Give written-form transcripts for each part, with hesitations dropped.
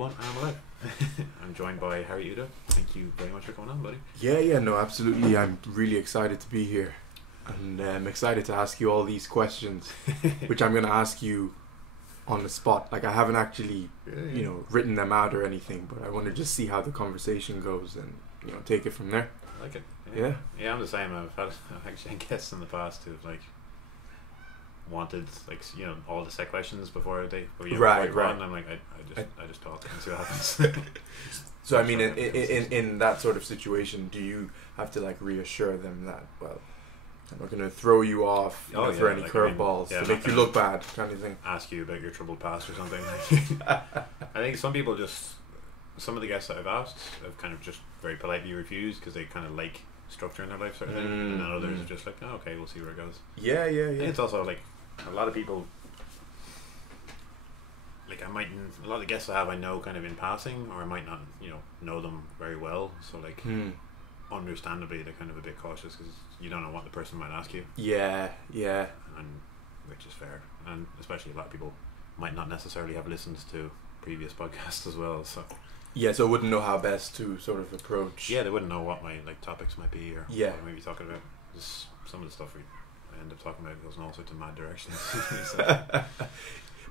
One, I'm alive. I'm joined by Harry Uddoh. Thank you very much for coming on, buddy. Yeah, no, absolutely. I'm really excited to be here. And I'm excited to ask you all these questions, which I'm going to ask you on the spot. Like, I haven't actually, written them out or anything, but I want to just see how the conversation goes and, take it from there. I like it. Yeah. Yeah, I'm the same. I've actually had guests in the past who've, wanted, all the set questions before you right. And I'm like, I just talk and see what happens. So, I mean, in that sort of situation, do you have to, reassure them that, well, I'm not going to throw you off for any curveballs to make you look bad, kind of thing? Ask you about your troubled past or something. I think some people some of the guests that I've asked have kind of just very politely refused because they kind of like structure in their life, sort of thing. And then others are just like, oh, okay, we'll see where it goes. Yeah. And it's also a lot of people, a lot of the guests I have I know kind of in passing, or I might not, know them very well. So understandably they're kind of a bit cautious because you don't know what the person might ask you. Yeah. And which is fair, and especially a lot of people might not necessarily have listened to previous podcasts as well. So so wouldn't know how best to sort of approach. Yeah, they wouldn't know what my topics might be or what I might be talking about. Just some of the stuff I end up talking about goes in all sorts of mad directions.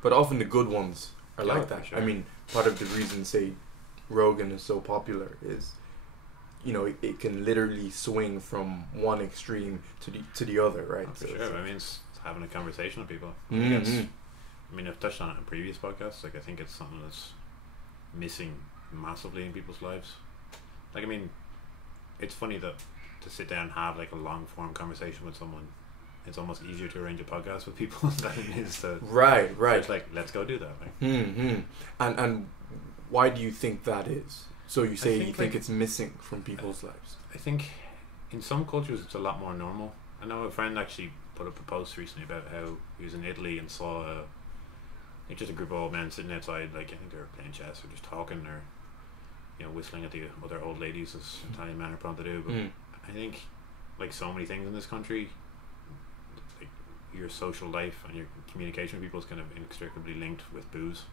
But often the good ones are like that. Sure. I mean, part of the reason, say, Rogan is so popular is, it can literally swing from one extreme to the other, right? Oh, for sure. I mean, it's having a conversation with people. I've touched on it in previous podcasts. I think it's something that's missing massively in people's lives. It's funny that to sit down and have a long form conversation with someone, it's almost easier to arrange a podcast with people than it is to right. It's let's go do that. And why do you think that is? So you say you think it's missing from people's lives? I think in some cultures it's a lot more normal. I know a friend actually put up a post recently about how he was in Italy and saw just a group of old men sitting outside, I think they were playing chess or just talking or whistling at the other old ladies, as Italian men are prone to do. But I think so many things in this country, your social life and your communication with people is kind of inextricably linked with booze.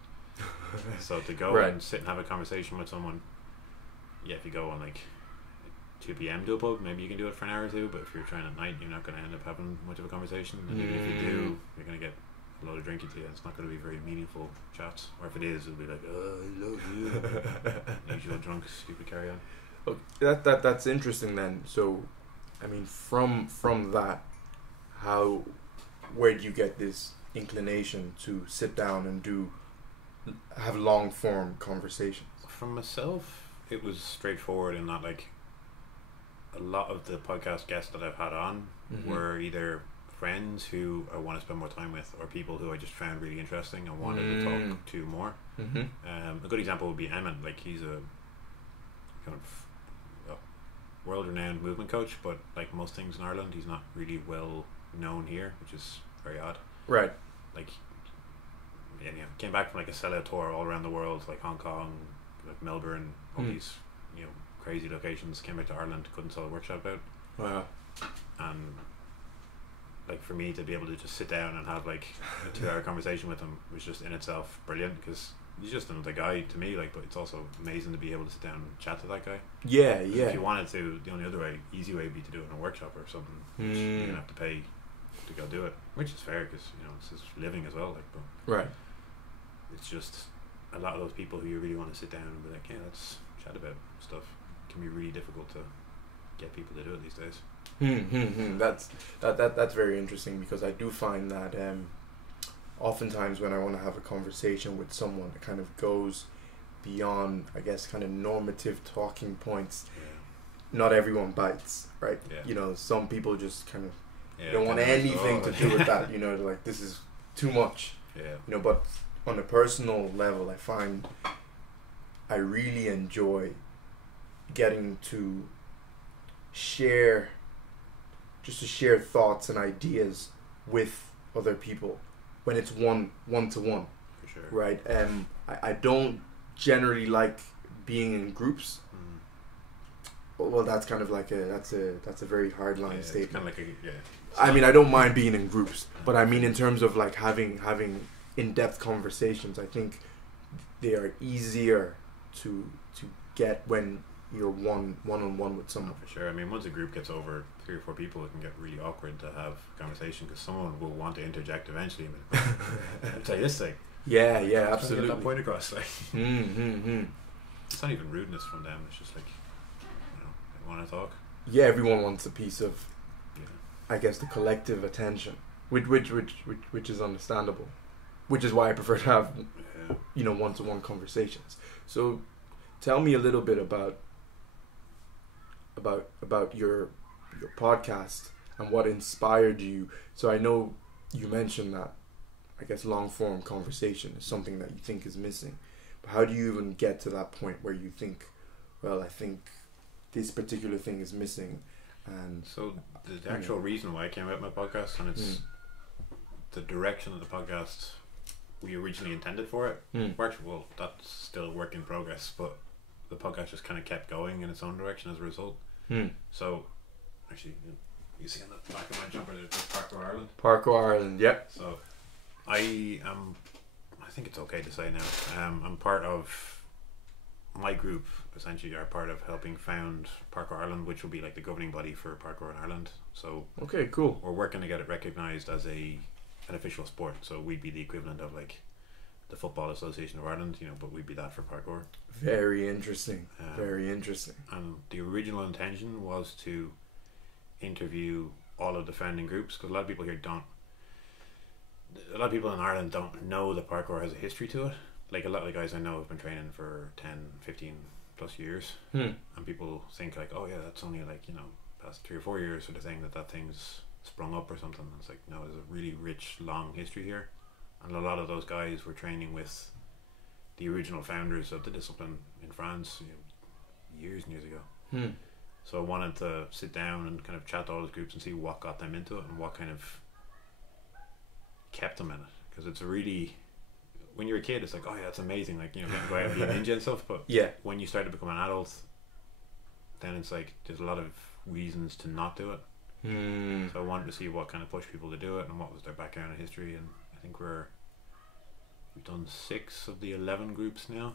So to go and sit and have a conversation with someone, if you go on 2 p.m. to a pub, maybe you can do it for an hour or two, but if you're trying at night, you're not going to end up having much of a conversation, and even if you do, you're going to get a load of drink into you. It's not going to be very meaningful chats, or if it is, it'll be like, oh, I love you. Usual drunk, stupid carry on. Okay, that's interesting then. So, I mean, from that, where do you get this inclination to sit down and have long form conversations? From myself, it was straightforward in that a lot of the podcast guests that I've had on were either friends who I want to spend more time with, or people who I just found really interesting and wanted to talk to more. A good example would be Emmett. He's a kind of world-renowned movement coach, but like most things in Ireland, he's not really well known here, which is very odd. Right. Came back from a sellout tour all around the world, Hong Kong, Melbourne, all these crazy locations. Came back to Ireland, couldn't sell a workshop out. Wow. And for me to be able to just sit down and have a 2-hour conversation with him was just in itself brilliant, because he's just another guy to me. But it's also amazing to be able to sit down and chat to that guy. Yeah. If you wanted to, the only other easy way would be to do it in a workshop or something. You're gonna have to pay to go do it, which is fair because it's his living as well. But right. It's just a lot of those people who you really want to sit down and be like, let's chat about stuff. It can be really difficult to get people to do it these days. That's very interesting, because I do find that oftentimes when I want to have a conversation with someone, it kind of goes beyond, I guess, kind of normative talking points. Not everyone bites, right? Some people just kind of don't want anything to do with that. They're this is too much. But on a personal level, I find I really enjoy getting to share thoughts and ideas with other people when it's one to one. For sure. Right. I don't generally like being in groups. Well, that's kind of that's a very hard line statement. It's kind of I mean, I don't mind being in groups, but I mean in terms of having in-depth conversations, I think they are easier to get when you're one-on-one with someone. For sure. I mean, once a group gets over 3 or 4 people, it can get really awkward to have a conversation because someone will want to interject eventually. I'll tell you this thing. Yeah, Get absolutely. that point across. Like, Mm-hmm. it's not even rudeness from them. It's just like, they want to talk. Yeah, everyone wants a piece of, Yeah. I guess, the collective attention, which is understandable, which is why I prefer to have, Yeah. one-to-one conversations. So, tell me a little bit about your podcast and what inspired you. So I know you mentioned that, I guess, long-form conversation is something that you think is missing. But how do you even get to that point where you think, well, I think this particular thing is missing? And so the actual reason why I came out with my podcast, and it's the direction of the podcast we originally intended for it. Well, that's still a work in progress, but the podcast just kind of kept going in its own direction as a result. So, actually, you see on the back of my jumper there's Parkour Ireland. Parkour Ireland, yep. So, I think it's okay to say now, I'm part of, my group essentially are part of helping found Parkour Ireland, which will be like the governing body for Parkour in Ireland. So, okay, cool. we're working to get it recognised as an official sport. So we'd be the equivalent of like the Football Association of Ireland, but we'd be that for parkour. Very interesting. Very interesting. And the original intention was to interview all of the founding groups, because a lot of people in Ireland don't know that parkour has a history to it. Like, a lot of the guys I know have been training for 10, 15 plus years, and people think like, oh yeah, that's only like, past 3 or 4 years sort of thing that thing's sprung up or something. And it's like, no, there's a really rich, long history here. And a lot of those guys were training with the original founders of the discipline in France years and years ago. So I wanted to sit down and kind of chat to all those groups and see what got them into it and what kind of kept them in it. Because it's a really, when you're a kid, it's like, oh yeah, it's amazing, like, getting to go out and be a ninja and stuff. But yeah, when you start to become an adult, then it's like there's a lot of reasons to not do it. So I wanted to see what kind of pushed people to do it and what was their background and history. And I think we've done 6 of the 11 groups now.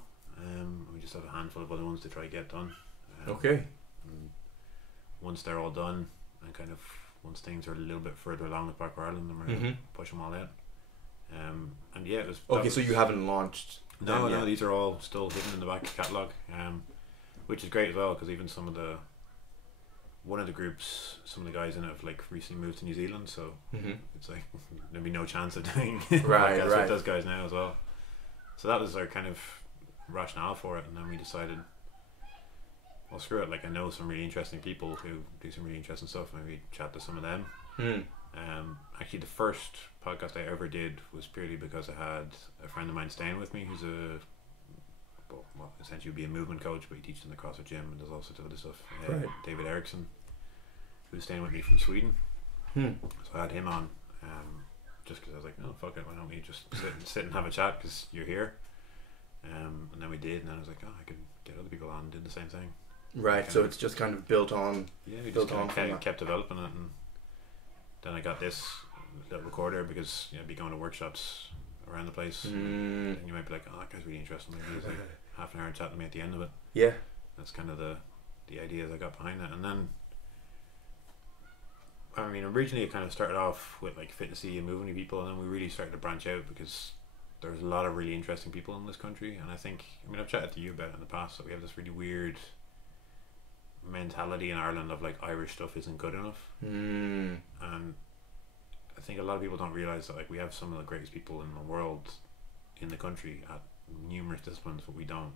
We just have a handful of other ones to try to get done. Okay. And once they're all done, and kind of once things are a little bit further along with Parkour Ireland, then we're going to push them all out. And yeah, it was okay. So you haven't launched? No, these are all still hidden in the back catalogue, which is great as well, because even one of the groups, some of the guys in it have like recently moved to New Zealand, so it's like there'd be no chance of doing right with those guys now as well. So that was our kind of rationale for it, and then we decided, well, screw it, like, I know some really interesting people who do some really interesting stuff, maybe chat to some of them. Actually, the first podcast I ever did was purely because I had a friend of mine staying with me who's essentially be a movement coach, but he teaches in the CrossFit gym and does all sorts of other stuff. David Eriksson, who's staying with me from Sweden. So I had him on, just because I was like, no, fuck it, why don't we just sit and have a chat, because you're here. And then we did, and then I was like, oh, I could get other people on and do the same thing. Right, so it's just kind of built on. Yeah, we just kind of kept developing it, and then I got this little recorder because I'd be going to workshops around the place, and you might be like, oh, that guy's really interesting. Maybe he's like half an hour chatting to me at the end of it. Yeah, that's kind of the ideas I got behind it. And then, I mean, originally it kind of started off with like fitnessy and moving people, and then we really started to branch out because there's a lot of really interesting people in this country. And I think, I've chatted to you about it in the past, that we have this really weird mentality in Ireland of like Irish stuff isn't good enough. And I think a lot of people don't realise that like we have some of the greatest people in the world in the country at numerous disciplines, but we don't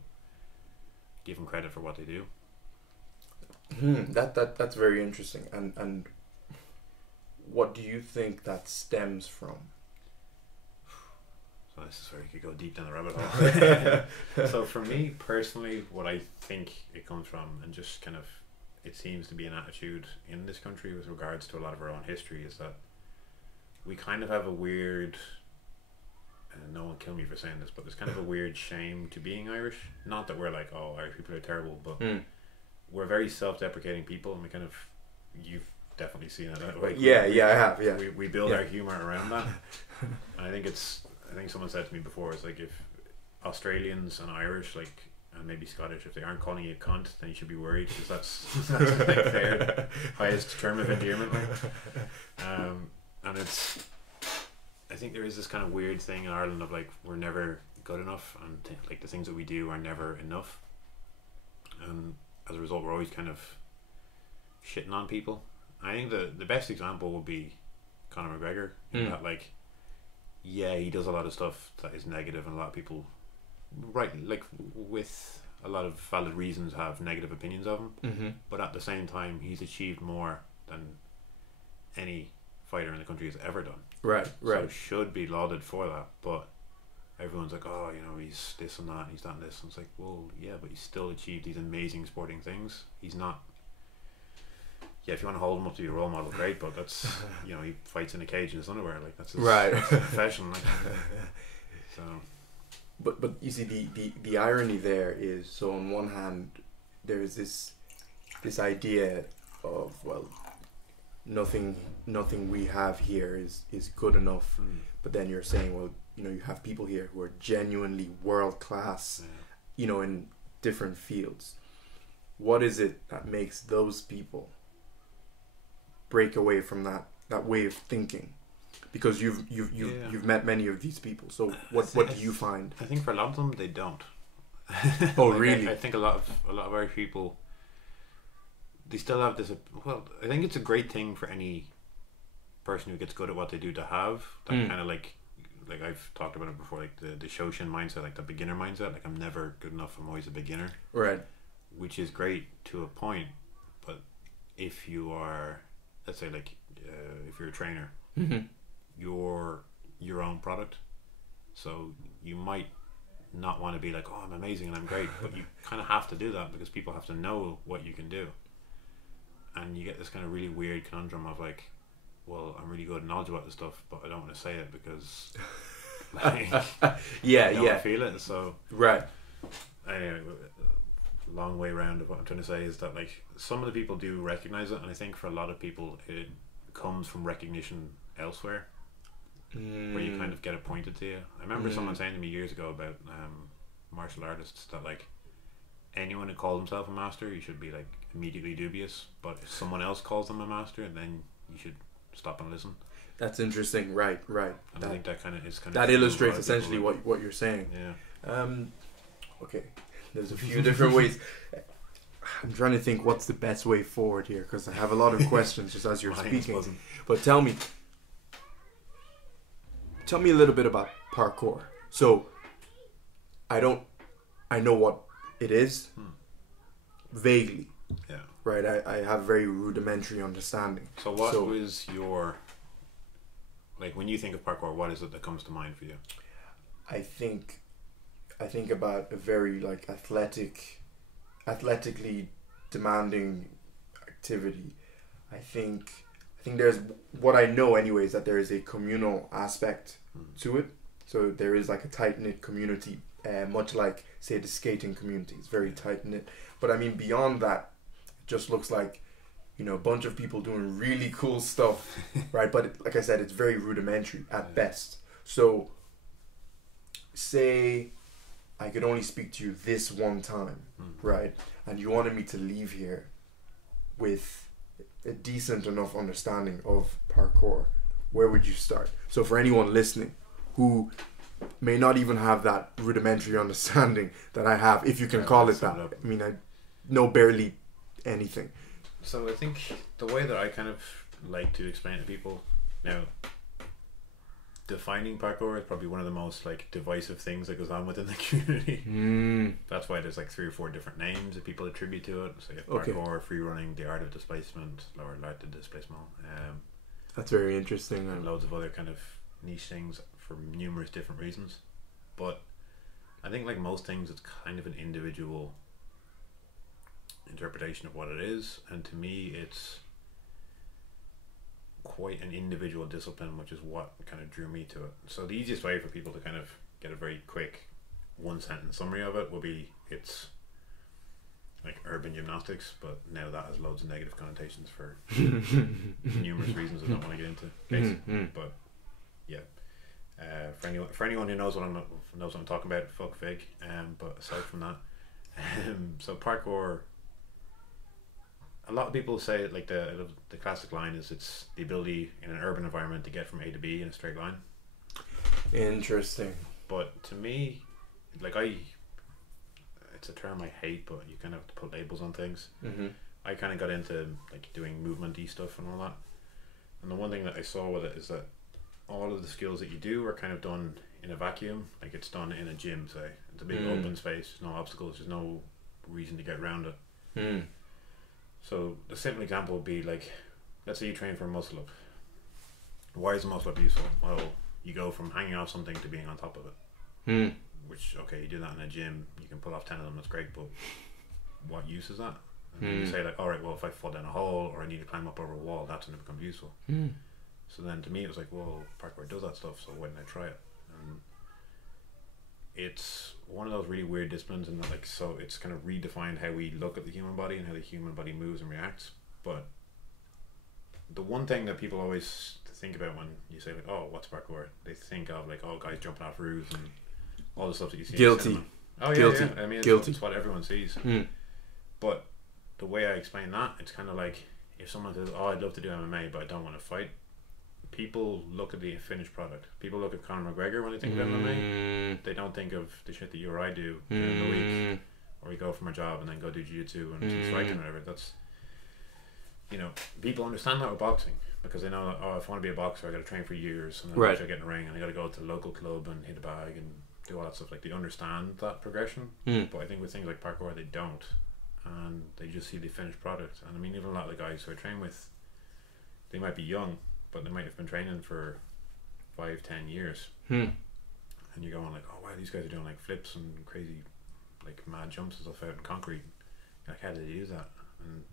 give them credit for what they do. That's very interesting. And what do you think that stems from? So this is where you could go deep down the rabbit hole. So for me personally, what I think it comes from, and just kind of, it seems to be an attitude in this country with regards to a lot of our own history, is that we kind of have a weird, and no one kill me for saying this, but there's kind of a weird shame to being Irish. Not that we're like, oh, Irish people are terrible, but we're very self-deprecating people, and we kind of, you've definitely seen it that way. Yeah, I have. Yeah, we build our humor around that. And I think someone said to me before, it's like, if Australians and Irish, like, and maybe Scottish, if they aren't calling you a cunt, then you should be worried, because that's like their highest term of endearment. And it's, I think there is this kind of weird thing in Ireland of like, we're never good enough, and like the things that we do are never enough, and as a result we're always kind of shitting on people. I think the best example would be Conor McGregor, that like, yeah, he does a lot of stuff that is negative, and a lot of people, right, like with a lot of valid reasons, have negative opinions of him, but at the same time he's achieved more than any fighter in the country has ever done, right so should be lauded for that. But everyone's like, oh, you know, he's this and that, and he's that and this, and it's like, well, yeah, but he's still achieved these amazing sporting things. He's not, yeah, if you want to hold him up to be a role model, great, but that's, you know, he fights in a cage in his underwear, like that's his, that's his profession, like. So but you see, the irony there is, so on one hand there's this idea of, well, nothing we have here is good enough, but then you're saying, well, you know, you have people here who are genuinely world class, you know, in different fields. What is it that makes those people break away from that way of thinking? Because you've met many of these people, so what do you find? I think for a lot of them they don't. Oh, like, really? I think a lot of Irish people, they still have this, well, I think it's a great thing for any person who gets good at what they do to have that kind of like I've talked about it before, like the Shoshin mindset, like the beginner mindset, like I'm never good enough, I'm always a beginner, right? Which is great to a point, but if you are, let's say, like if you're a trainer, you're your own product, so you might not want to be like, oh, I'm amazing and I'm great, but you kind of have to do that because people have to know what you can do, and you get this kind of really weird conundrum of like, well, I'm really good at knowledge about this stuff, but I don't want to say it because like, I don't feel it. So right. Anyway, long way around of what I'm trying to say is that like some of the people do recognize it, and I think for a lot of people it comes from recognition elsewhere, where you kind of get it pointed to you. I remember someone saying to me years ago about martial artists that like anyone who calls himself a master, you should be like immediately dubious, but if someone else calls them a master, then you should stop and listen. That's interesting. Right. And I think that kind of is that illustrates essentially what you're saying. Yeah. Okay, there's a few different ways. I'm trying to think what's the best way forward here, because I have a lot of questions just as you're speaking. But tell me a little bit about parkour. So I know what it is vaguely. Yeah. Right, I have very rudimentary understanding. So what was your, like when you think of parkour, what is it that comes to mind for you? I think about a very like athletically demanding activity. I think there's, what I know anyway is that there is a communal aspect to it. So there is like a tight-knit community, much like say the skating community. It's very tight-knit. But I mean beyond that, just looks like, you know, a bunch of people doing really cool stuff, right? But like I said, it's very rudimentary at best. So say I could only speak to you this one time, right? And you wanted me to leave here with a decent enough understanding of parkour. Where would you start? So for anyone listening who may not even have that rudimentary understanding that I have, if you can call it that. I mean, I know barely anything. So I think the way that I kind of like to explain to people now, defining parkour is probably one of the most like divisive things that goes on within the community. That's why there's like 3 or 4 different names that people attribute to it. So you have parkour, free running, the art of displacement, lower art of displacement. That's very interesting. And loads of other kind of niche things for numerous different reasons. But I think like most things, it's kind of an individual interpretation of what it is, and to me it's quite an individual discipline, which is what kind of drew me to it. So the easiest way for people to kind of get a very quick 1-sentence summary of it will be, it's like urban gymnastics, but now that has loads of negative connotations for numerous reasons I don't want to get into, basically. But yeah, For anyone who knows what I'm talking about, fuck Fig. But aside from that, so parkour. A lot of people say like the classic line is it's the ability in an urban environment to get from A to B in a straight line. Interesting. But to me, like it's a term I hate, but you kind of have to put labels on things. Mm-hmm. I kind of got into like doing movement-y stuff and all that. And the one thing that I saw with it is that all of the skills that you do are kind of done in a vacuum. Like it's done in a gym, say. It's a big open space. There's no obstacles. There's no reason to get around it. Mm. So the simple example would be like, let's say you train for a muscle up. Why is a muscle up useful? Well, you go from hanging off something to being on top of it. Mm. Which, okay, you do that in a gym, you can pull off 10 of them, that's great, but what use is that? And then you say like, alright, well if I fall down a hole or I need to climb up over a wall, that's when it becomes useful. Mm. So then to me it was like, well, parkour does that stuff, so why didn't I try it? And it's one of those really weird disciplines, and like, so it's kind of redefined how we look at the human body and how the human body moves and reacts. But the one thing that people always think about when you say like, oh, what's parkour? They think of like, oh, guys jumping off roofs and all the stuff that you see. Guilty. In cinema. Oh yeah, Guilty. yeah. I mean, Guilty. It's what everyone sees. Mm. But the way I explain that, it's kind of like if someone says, oh, I'd love to do MMA, but I don't want to fight. People look at the finished product. People look at Conor McGregor when they think of MMA. They don't think of the shit that you or I do during the week, or we go from a job and then go do jiu-jitsu and some striking or whatever. That's, you know, people understand that with boxing because they know that, oh, if I want to be a boxer, I got to train for years, and then I get in a ring and I got to go to the local club and hit a bag and do all that stuff. Like, they understand that progression, but I think with things like parkour, they don't, and they just see the finished product. And I mean, even a lot of the guys who I train with, they might be young, but they might have been training for 5-10 years, and you're going like, oh wow, these guys are doing like flips and crazy like mad jumps and stuff out in concrete. You're like, how do they use that? And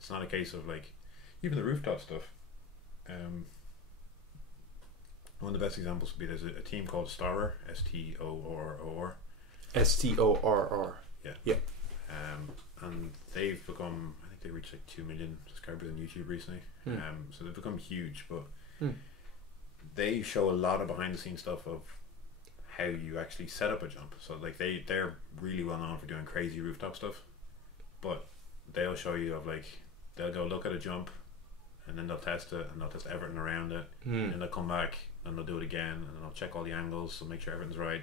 it's not a case of like, even the rooftop stuff. One of the best examples would be there's a team called Storror, Storror. Storrr. Yeah. And they've become, I think they reached like 2 million subscribers on YouTube recently. So they've become huge, but they show a lot of behind the scenes stuff of how you actually set up a jump. So like they're really well known for doing crazy rooftop stuff, but they'll show you of like, they'll go look at a jump and then they'll test it and they'll test everything around it, and they'll come back and they'll do it again and they'll check all the angles, so make sure everything's right,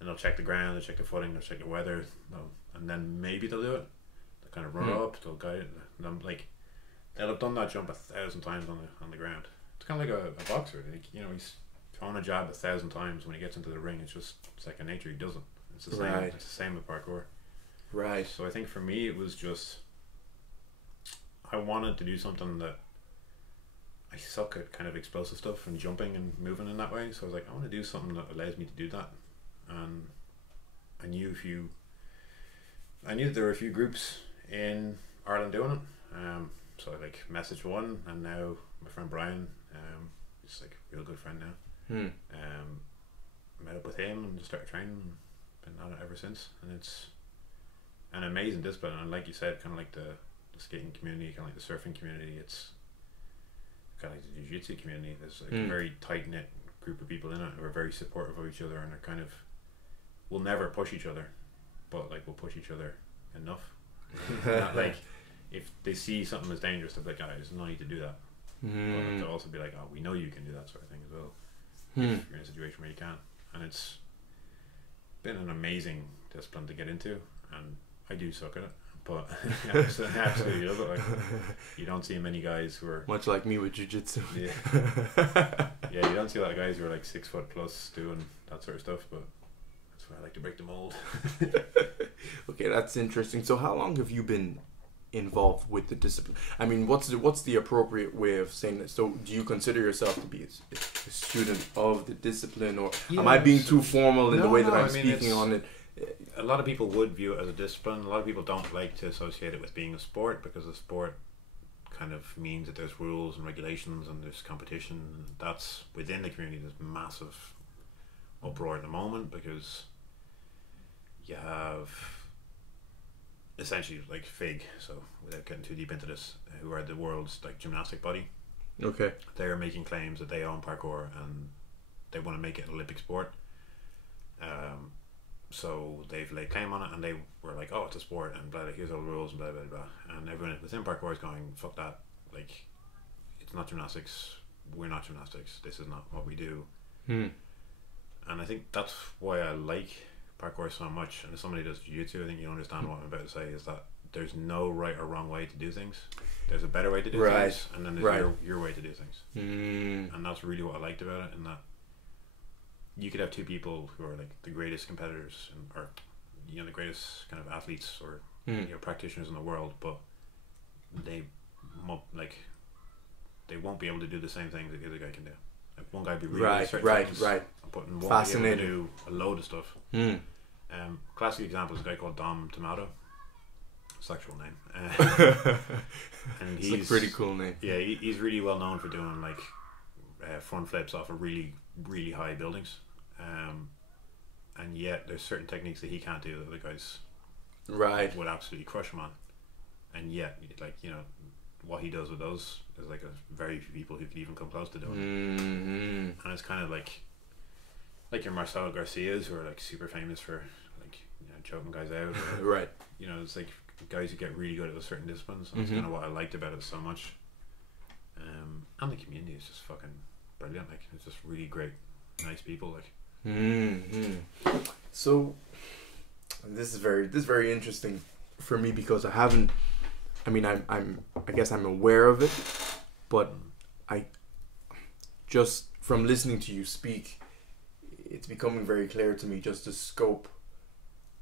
and they'll check the ground, they'll check the footing, they'll check the weather, and then maybe they'll do it. They'll kind of run up, they'll guide it, and I'm like, they'll have done that jump 1,000 times on the ground. It's kind of like a boxer. Like, you know, he's thrown a jab 1,000 times. When he gets into the ring, it's just second nature. He does it. It's the same. It's the same with parkour. Right. So I think for me, it was just, I wanted to do something that I suck at, kind of explosive stuff and jumping and moving in that way. So I was like, I want to do something that allows me to do that. And I knew that there were a few groups in Ireland doing it. So I like messaged one, and now my friend Brian, he's like a real good friend now. Met up with him and just started training, and been on it ever since. And it's an amazing discipline, and like you said, kind of like the skating community, kind of like the surfing community, it's kind of like the jiu-jitsu community. There's like a very tight-knit group of people in it who are very supportive of each other, and are kind of, will never push each other, but like we'll push each other enough. Not like, if they see something that's dangerous, they'll be like, oh, there's no need to do that. But they'll also be like, oh, we know you can do that sort of thing as well, if you're in a situation where you can. And it's been an amazing discipline to get into, and I do suck at it, but I absolutely love it. Like, you don't see many guys who are much like me with jiu-jitsu. Yeah, you don't see a lot of guys who are like 6 foot plus doing that sort of stuff, but that's why I like to break the mold. Okay, that's interesting. So how long have you been involved with the discipline? I mean, what's the appropriate way of saying this? So do you consider yourself to be a student of the discipline, or am I being too formal in the way that I'm speaking on it? A lot of people would view it as a discipline. A lot of people don't like to associate it with being a sport, because a sport kind of means that there's rules and regulations and there's competition. That's within the community. There's massive uproar at the moment, because you have essentially like FIG, so without getting too deep into this, who are the world's like gymnastic body. Okay. They're making claims that they own parkour, and they want to make it an Olympic sport. So they've laid claim on it, and they were like, oh, it's a sport, and blah, blah, here's all the rules, and blah, blah, blah. And everyone within parkour is going, fuck that, like, it's not gymnastics, we're not gymnastics, this is not what we do. And I think that's why I like parkour so much. And if somebody does jiu-jitsu, I think you understand what I'm about to say, is that there's no right or wrong way to do things. There's a better way to do things, and then there's your way to do things. And that's really what I liked about it, in that you could have two people who are like the greatest competitors or the greatest kind of athletes or practitioners in the world, but they won't be able to do the same things that the other guy can do. Like one guy be really good at certain things, but one Fascinating. be able to do a load of stuff. Classic example is a guy called Dom Tomato. It's an actual name. And it's a pretty cool name. Yeah, he's really well known for doing like front flips off of really, really high buildings. And yet there's certain techniques that he can't do that the guys would absolutely crush him on. And yet, like, what he does with those is like a very few people who can even come close to doing it. And it's kind of like your Marcelo Garcias, who are like super famous for like choking guys out. Right. It's like guys who get really good at certain disciplines. And that's kind of what I liked about it so much. And the community is just fucking brilliant. Like, it's just really great, nice people. Like. So this is very interesting for me, because I'm I guess I'm aware of it, but I just from listening to you speak, it's becoming very clear to me just the scope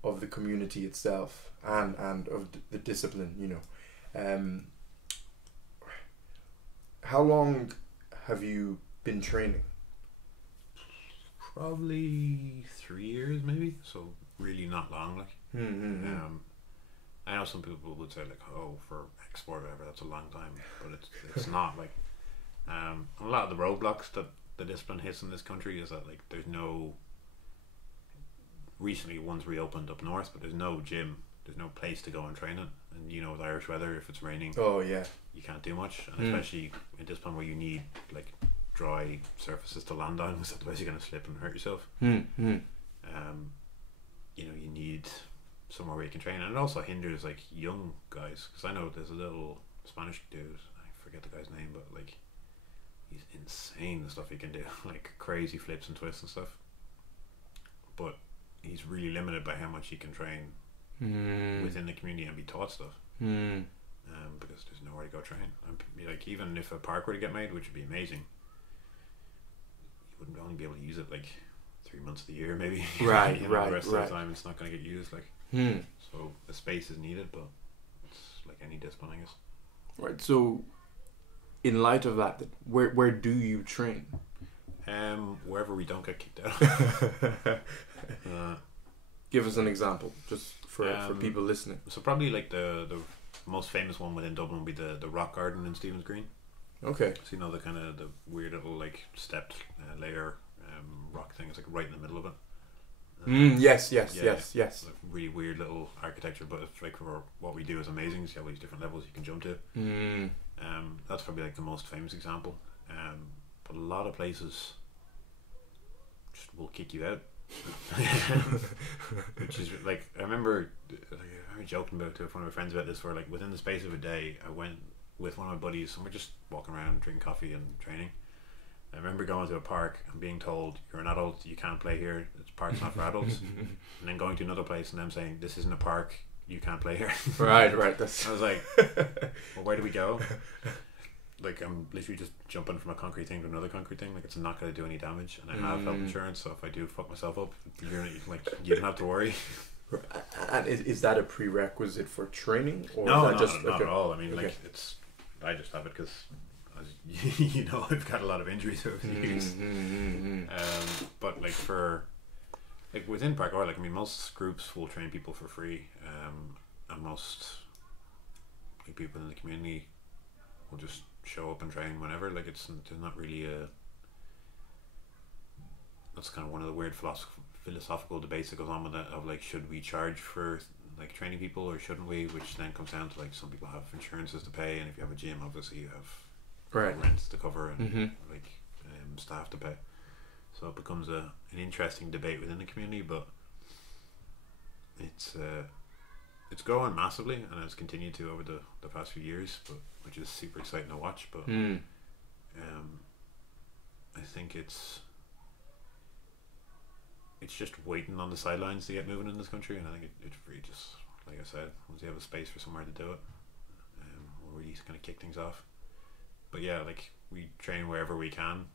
of the community itself and of the discipline. How long have you been training? Probably 3 years, maybe. So really not long. Like, I know some people would say like, oh, for X sport or whatever, that's a long time, but it's not. Like, a lot of the roadblocks that the discipline hits in this country is that like there's no. Recently, one's reopened up north, but there's no gym. There's no place to go and train it. And with Irish weather, if it's raining, you can't do much. And especially in discipline where you need like dry surfaces to land on, because otherwise you're going to slip and hurt yourself. You need somewhere where you can train, and it also hinders like young guys, because I know there's a little Spanish dude, I forget the guy's name, but like he's insane, the stuff he can do, like crazy flips and twists and stuff, but he's really limited by how much he can train within the community and be taught stuff, because there's nowhere to go train. And like, even if a park were to get made, which would be amazing, wouldn't only be able to use it like 3 months of the year, maybe. The rest of the time it's not going to get used. Like, so the space is needed, but it's like any discipline, I guess. Right. So, in light of that, where do you train? Wherever we don't get kicked out. Give us an example, just for people listening. So probably like the most famous one within Dublin would be the Rock Garden in Stephen's Green. Okay. So the kind of the weird little like stepped layer rock thing is like right in the middle of it. Yes. Like really weird little architecture, but it's like for what we do is amazing. So you have all these different levels you can jump to. That's probably like the most famous example. But a lot of places just will kick you out. Which is like, I remember joking about to one of my friends about this, where like within the space of a day I went with one of my buddies and we're just walking around drinking coffee and training. I remember going to a park and being told, you're an adult, you can't play here, this park's not for adults. And then going to another place and them saying, this isn't a park, you can't play here. Right. I was like, well, where do we go? Like, I'm literally just jumping from a concrete thing to another concrete thing. Like, it's not going to do any damage, and I have health insurance, so if I do fuck myself up, you don't have to worry. And is that a prerequisite for training, or no, is that just not at all. I mean, like, I just have it because, I've got a lot of injuries over the years. But like within parkour, like, I mean, most groups will train people for free, and most people in the community will just show up and train whenever. Like, there's not really that's kind of one of the weird philosophical debates that goes on with that, of like, should we charge for like training people or shouldn't we, which then comes down to like, some people have insurances to pay, and if you have a gym, obviously you have rents to cover and staff to pay. so it becomes an interesting debate within the community. But it's growing massively, and it's continued to over the past few years, but which is super exciting to watch. But I think it's just waiting on the sidelines to get moving in this country, and I think it's really just, like I said, once you have a space for somewhere to do it, we'll really kind of kick things off. But yeah, like we train wherever we can.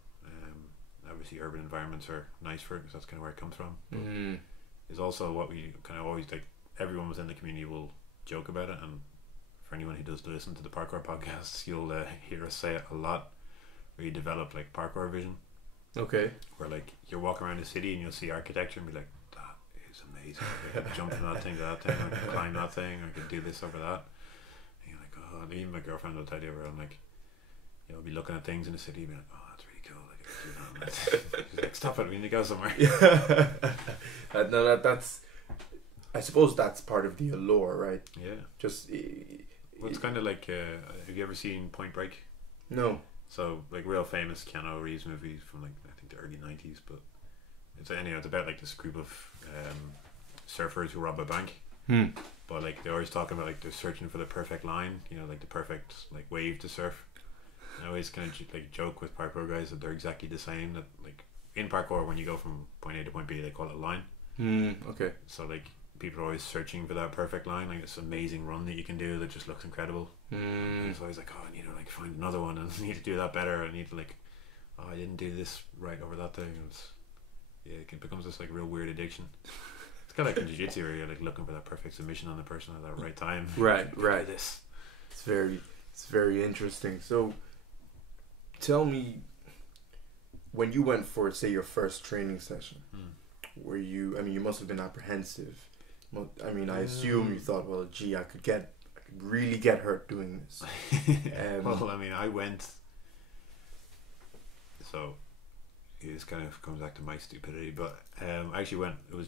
Obviously urban environments are nice for it, because that's kind of where it comes from. Is also what we kind of always, like, everyone within the community will joke about it, and for anyone who does listen to the parkour podcasts, you'll hear us say it a lot, where you develop like parkour vision. Okay. Where like you're walking around the city and you'll see architecture and be like, that is amazing. I can jump from that thing to that thing, I can climb that thing, I can do this over that. And you're like, oh, and even my girlfriend will tell you, where I'm like, you'll be looking at things in the city and be like, oh, that's really cool, like, I can do that. She's like, stop it, we need to go somewhere. Yeah. No, that's, I suppose that's part of the allure, right? Yeah. Just well, it's kind of like, have you ever seen Point Break? No. So like real famous Keanu Reeves movies from like I think the early 90s, but it's about like this group of surfers who rob a bank. But like they always talk about like they're searching for the perfect line, you know, like the perfect like wave to surf. And I always kind of like joke with parkour guys that they're exactly the same. That like in parkour, when you go from point A to point B, they call it a line. Okay. So like people are always searching for that perfect line, like this amazing run that you can do that just looks incredible. And it's always like, oh, I need to like find another one, and I need to do that better. I need to like, oh, I didn't do this right over that thing. And it becomes this like real weird addiction. It's kind of like in jiu-jitsu, where you're like looking for that perfect submission on the person at that right time. Right. This. It's very interesting. So, tell me, when you went for, say, your first training session, were you? I mean, you must have been apprehensive. I mean, I assume you thought, well, gee, I could really get hurt doing this. Well, I mean, I went. So, it kind of comes back to my stupidity, but I actually went. It was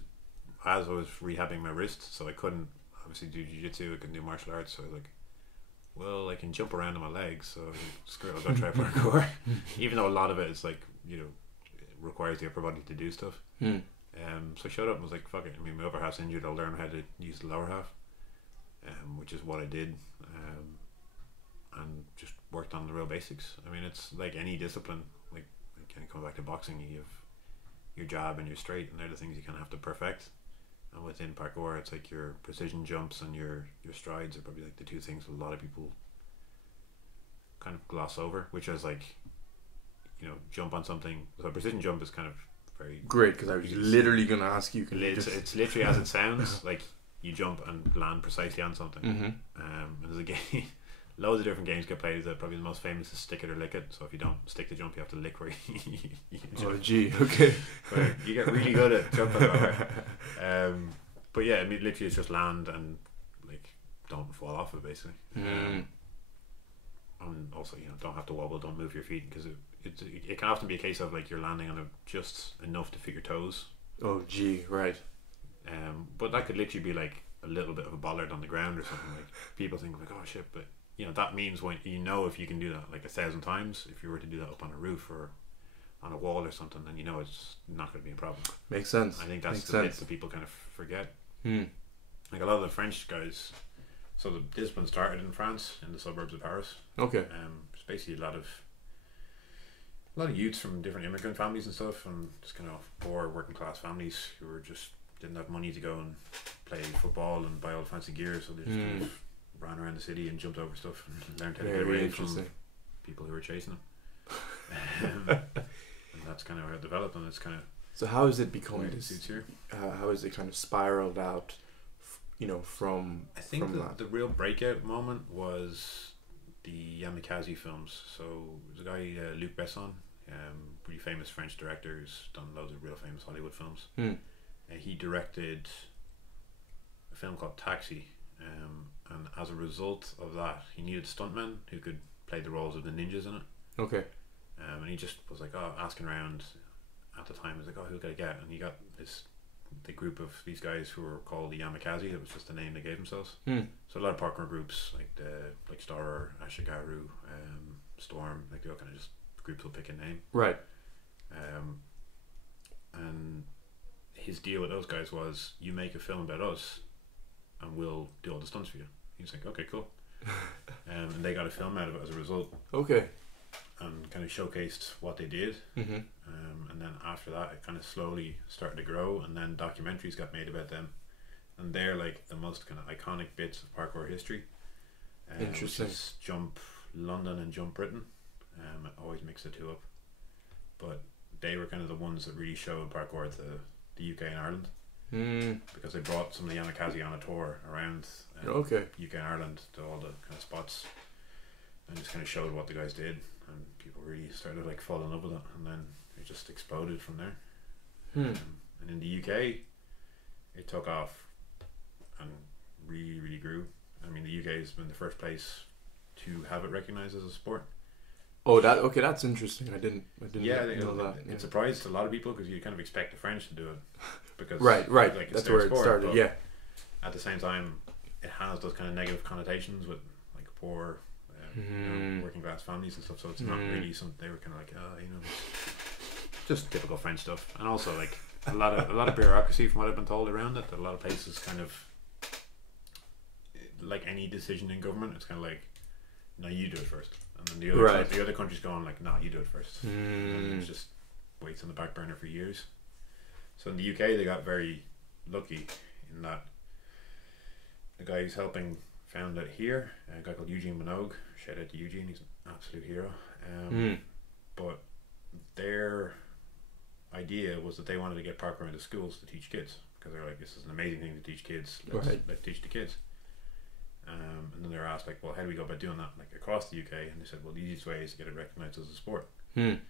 as I was rehabbing my wrist, so I couldn't obviously do jiu-jitsu. I couldn't do martial arts, so I was like, well, I can jump around on my legs, so screw it, I'll go try parkour. Even though a lot of it is like, you know, it requires the upper body to do stuff. So I showed up and was like, fuck it, I mean, my upper half's injured, I'll learn how to use the lower half, which is what I did, and just worked on the real basics. I mean, it's like any discipline, like kind of come back to boxing, you have your jab and your straight, and they're the things you kind of have to perfect. And within parkour, it's like your precision jumps and your strides are probably like the two things a lot of people kind of gloss over, which is like, you know, jump on something. So a precision jump is kind of very great, because I was literally going to ask you. It's literally as it sounds, like you jump and land precisely on something. And there's a game, loads of different games get played. That probably the most famous is Stick It or Lick It. So if you don't stick the jump, you have to lick where you jump. Oh, gee, okay. Where you get really good at jumping over. But yeah, I mean, literally it's just land and like don't fall off it, basically. And also, you know, don't have to wobble, don't move your feet, because it can often be a case of like you're landing on it just enough to fit your toes. Oh, gee, right. But that could literally be like a little bit of a bollard on the ground or something. Like people think like, oh shit, but you know, that means when you know, if you can do that like 1,000 times, if you were to do that up on a roof or on a wall or something, then you know it's not going to be a problem. Makes sense. I think that's the bit that people kind of forget. Like a lot of the French guys, so the discipline started in France, in the suburbs of Paris. Okay. It's basically a lot of youths from different immigrant families and stuff, and just kind of poor working class families who were just didn't have money to go and play football and buy all the fancy gear, so they just kind of ran around the city and jumped over stuff and learned how to get away from people who were chasing them. And that's kind of how it developed, and it's kind of. So how has it become this? How has it kind of spiraled out? You know, from I think from the real breakout moment was the Yamikaze films. So there's a guy, Luc Besson, pretty famous French director who's done loads of real famous Hollywood films. And he directed a film called Taxi, and as a result of that, he needed stuntmen who could play the roles of the ninjas in it. Okay. And he just was like, asking around at the time. He was like, who could I get? And he got the group of these guys who were called the Yamikaze. It was just the name they gave themselves. So a lot of parkour groups like Star, Ashigaru, Storm, like they all kind of just groups will pick a name. Right. and his deal with those guys was, you make a film about us and we'll do all the stunts for you. He's like, okay, cool. And they got a film out of it as a result. Okay. And kind of showcased what they did. Mm-hmm. And then after that, it kind of slowly started to grow, and then documentaries got made about them. And they're like the most kind of iconic bits of parkour history. Interesting. Which is Jump London and Jump Britain. I always mix the two up. But they were kind of the ones that really showed parkour to the UK and Ireland. Because they brought some of the Yamakaze on a tour around UK and Ireland to all the kind of spots, and just kind of showed what the guys did, and people really started to like fall in love with it, and then it just exploded from there. And in the UK, it took off and really, really grew. I mean, the UK has been the first place to have it recognised as a sport. Oh, that's interesting. I didn't know that. It surprised a lot of people because you kind of expect the French to do it, because right. like, That's where it started. Yeah. At the same time, it has those kind of negative connotations with like poor, working class families and stuff. So it's not really something. They were kind of like, just typical French stuff, and also like a lot of bureaucracy from what I've been told around it. That a lot of places kind of, like any decision in government, it's kind of like, no, you do it first, and then the other country's going like, no, you do it first, and it just waits on the back burner for years. So in the UK, they got very lucky in that the guy who's helping found it here, a guy called Eugene Minogue. Shout out to Eugene, he's an absolute hero. But their idea was that they wanted to get parkour into schools to teach kids, because they're like, this is an amazing thing to teach kids. Let's teach the kids. And then they were asked, like, well, how do we go about doing that, like, across the UK? And they said, well, the easiest way is to get it recognised as a sport. And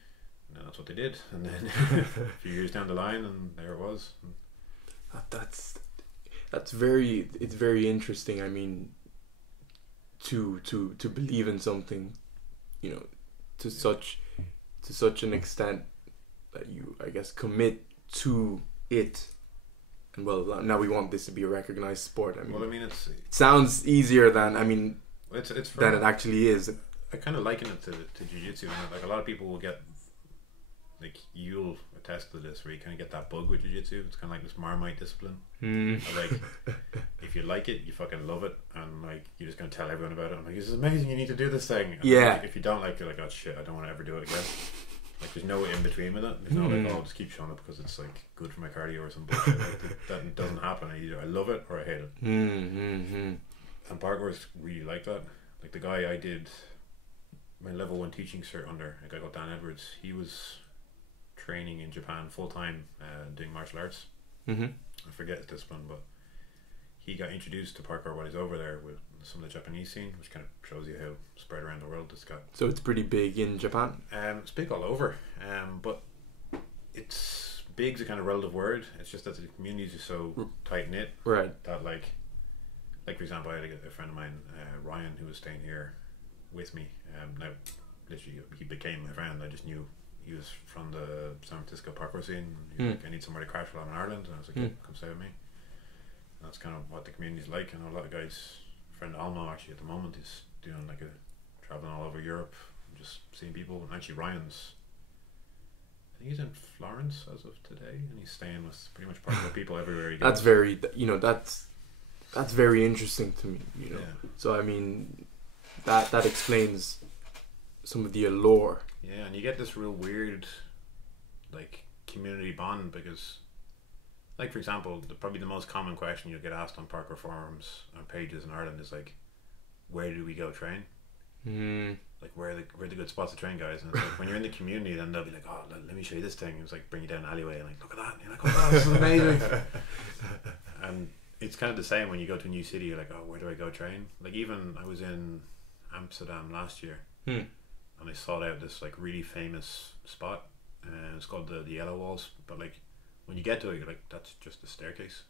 then that's what they did. And then a few years down the line, and there it was. It's very interesting. I mean, to believe in something, you know, to such an extent that you, I guess, commit to it. And well, now we want this to be a recognized sport. I mean, it sounds easier than it's than it actually is. I kind of liken it to jiu-jitsu. Like, a lot of people will get, like, you'll attest to this, where you kind of get that bug with jiu-jitsu. It's kind of like this Marmite discipline. Like, if you like it, you fucking love it, and like, you're just gonna tell everyone about it. I'm like, this is amazing, you need to do this thing. And like, if you don't like it, you're like, oh shit, I don't want to ever do it again. Like, there's no in between with it. There's no like, oh, I'll just keep showing it because it's like good for my cardio or something. Like, that doesn't happen. Either I love it or I hate it. And parkour is really like that. Like, the guy I did my level 1 teaching cert under, a guy called Dan Edwards, he was training in Japan full time, doing martial arts. I forget his discipline, but he got introduced to parkour while he's over there with some of the Japanese scene, which kind of shows you how spread around the world it's got. So it's pretty big in Japan? It's big all over, but it's big's a kind of relative word. It's just that the communities are so tight knit, right? That like for example, I had a friend of mine, Ryan, who was staying here with me. Now, literally, he became my friend. I just knew he was from the San Francisco parkour scene. He was like, I need somewhere to crash while I'm in Ireland, and I was like, yeah, come stay with me. And that's kind of what the community's like. I know a lot of guys. Friend Almo actually at the moment is doing like traveling all over Europe, and just seeing people. And actually, Ryan's, I think he's in Florence as of today, and he's staying with pretty much parkour people everywhere he goes. That's very, that's very interesting to me. You know, so I mean, that explains some of the allure. Yeah, and you get this real weird, like, community bond, because, like, for example, probably the most common question you'll get asked on parkour forums and pages in Ireland is like, where do we go train? Like, where are the good spots to train, guys? And it's like, when you're in the community, then they'll be like, oh, let me show you this thing. It's like, bring you down an alleyway and like, look at that. And you're like, oh wow, this is amazing. And it's kind of the same when you go to a new city. You're like, oh, where do I go train? Like, even I was in Amsterdam last year, and I sought out this like really famous spot, and it's called the Yellow Walls. But like, when you get to it, you're like, that's just a staircase.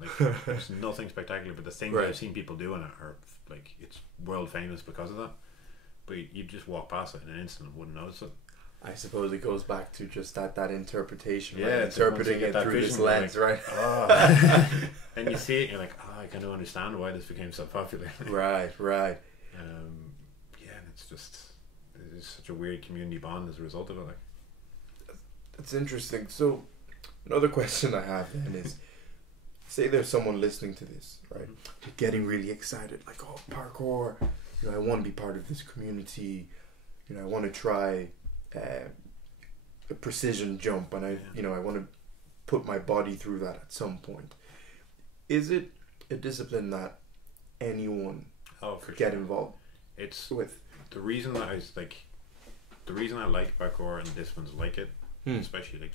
Like, there's nothing spectacular, but the things I've seen people doing it are like, it's world famous because of that. But you just walk past it in an instant and wouldn't notice it. I suppose it goes back to just that interpretation, right? Interpreting it through this lens, like, right? Oh. And you see it and you're like, oh, I kind of understand why this became so popular. Right. Yeah, and it's such a weird community bond as a result of it. Like, that's interesting. So Another question I have then is, say there's someone listening to this, right? They're getting really excited, like, oh, parkour, you know, I want to be part of this community, you know, I want to try a precision jump, and I want to put my body through that at some point. Is it a discipline that anyone could get involved with? The reason that I like parkour and disciplines like it, especially like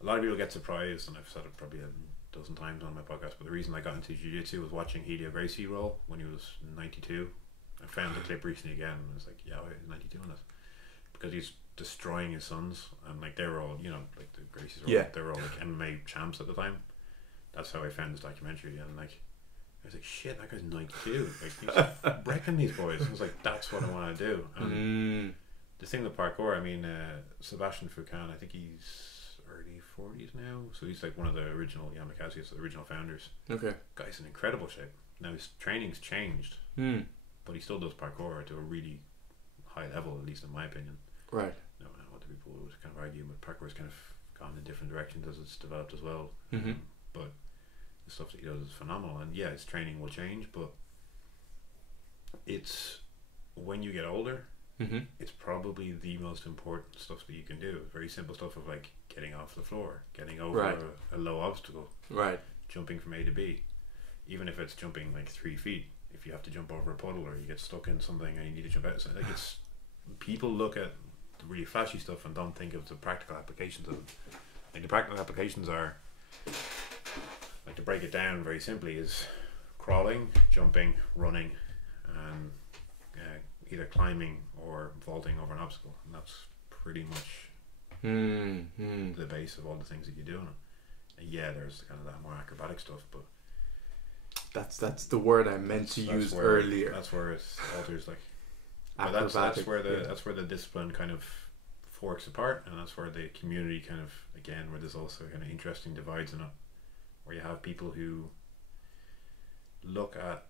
a lot of people get surprised, and I've said it probably a dozen times on my podcast, but the reason I got into jiu-jitsu was watching Hideo Gracie roll when he was 92. I found the clip recently again, and I was like, yeah, why is 92 on this? Because he's destroying his sons, and like they were all, you know, like the Gracies they were all like MMA champs at the time. That's how I found this documentary, and like I was like, shit, that guy's 92, like he's wrecking these boys. I was like, that's what I want to do. And the thing with parkour, I mean, Sebastian Foucan, I think he's early 40s now, so he's like one of the original Yamakasi's, the original founders. Okay, guy's in incredible shape now. His training's changed, but he still does parkour to a really high level, at least in my opinion. Right. No, I know other people would kind of argue, but parkour's kind of gone in different directions as it's developed as well. But the stuff that he does is phenomenal, and yeah, his training will change, but it's when you get older, it's probably the most important stuff that you can do. Very simple stuff of like getting off the floor, getting over a low obstacle, jumping from A to B, even if it's jumping like 3 feet. If you have to jump over a puddle, or you get stuck in something and you need to jump outside, like it's people look at the really flashy stuff and don't think of the practical applications of it. Like the practical applications are, like to break it down very simply, is crawling, jumping, running, and either climbing or vaulting over an obstacle, and that's pretty much the base of all the things that you do in it. And yeah, there's kind of that more acrobatic stuff, but that's the word I meant to use earlier. That's where it alters, like. But that's where the discipline kind of forks apart, and that's where the community kind of, again, where there's also kind of interesting divides in it, where you have people who look at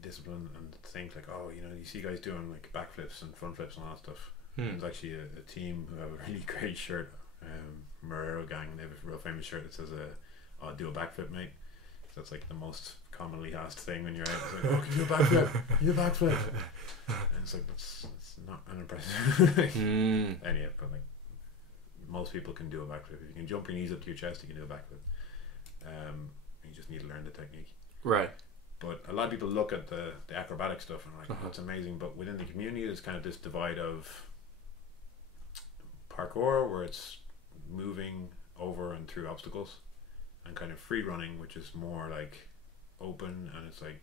discipline and think like, oh, you know, you see guys doing like backflips and front flips and all that stuff. There's actually a team who have a really great shirt, Marrero Gang. They have a real famous shirt that says, "Oh, do a backflip, mate." So that's like the most commonly asked thing when you're out. It's like, "Oh, can you do a backflip? Can you do a backflip?" And it's like, that's not unimpressive. Anyway, but like most people can do a backflip. If you can jump your knees up to your chest, you can do a backflip. You just need to learn the technique. Right. But a lot of people look at the acrobatic stuff and are like, that's amazing. But within the community, there's kind of this divide of parkour, where it's moving over and through obstacles, and kind of free running, which is more like open, and it's like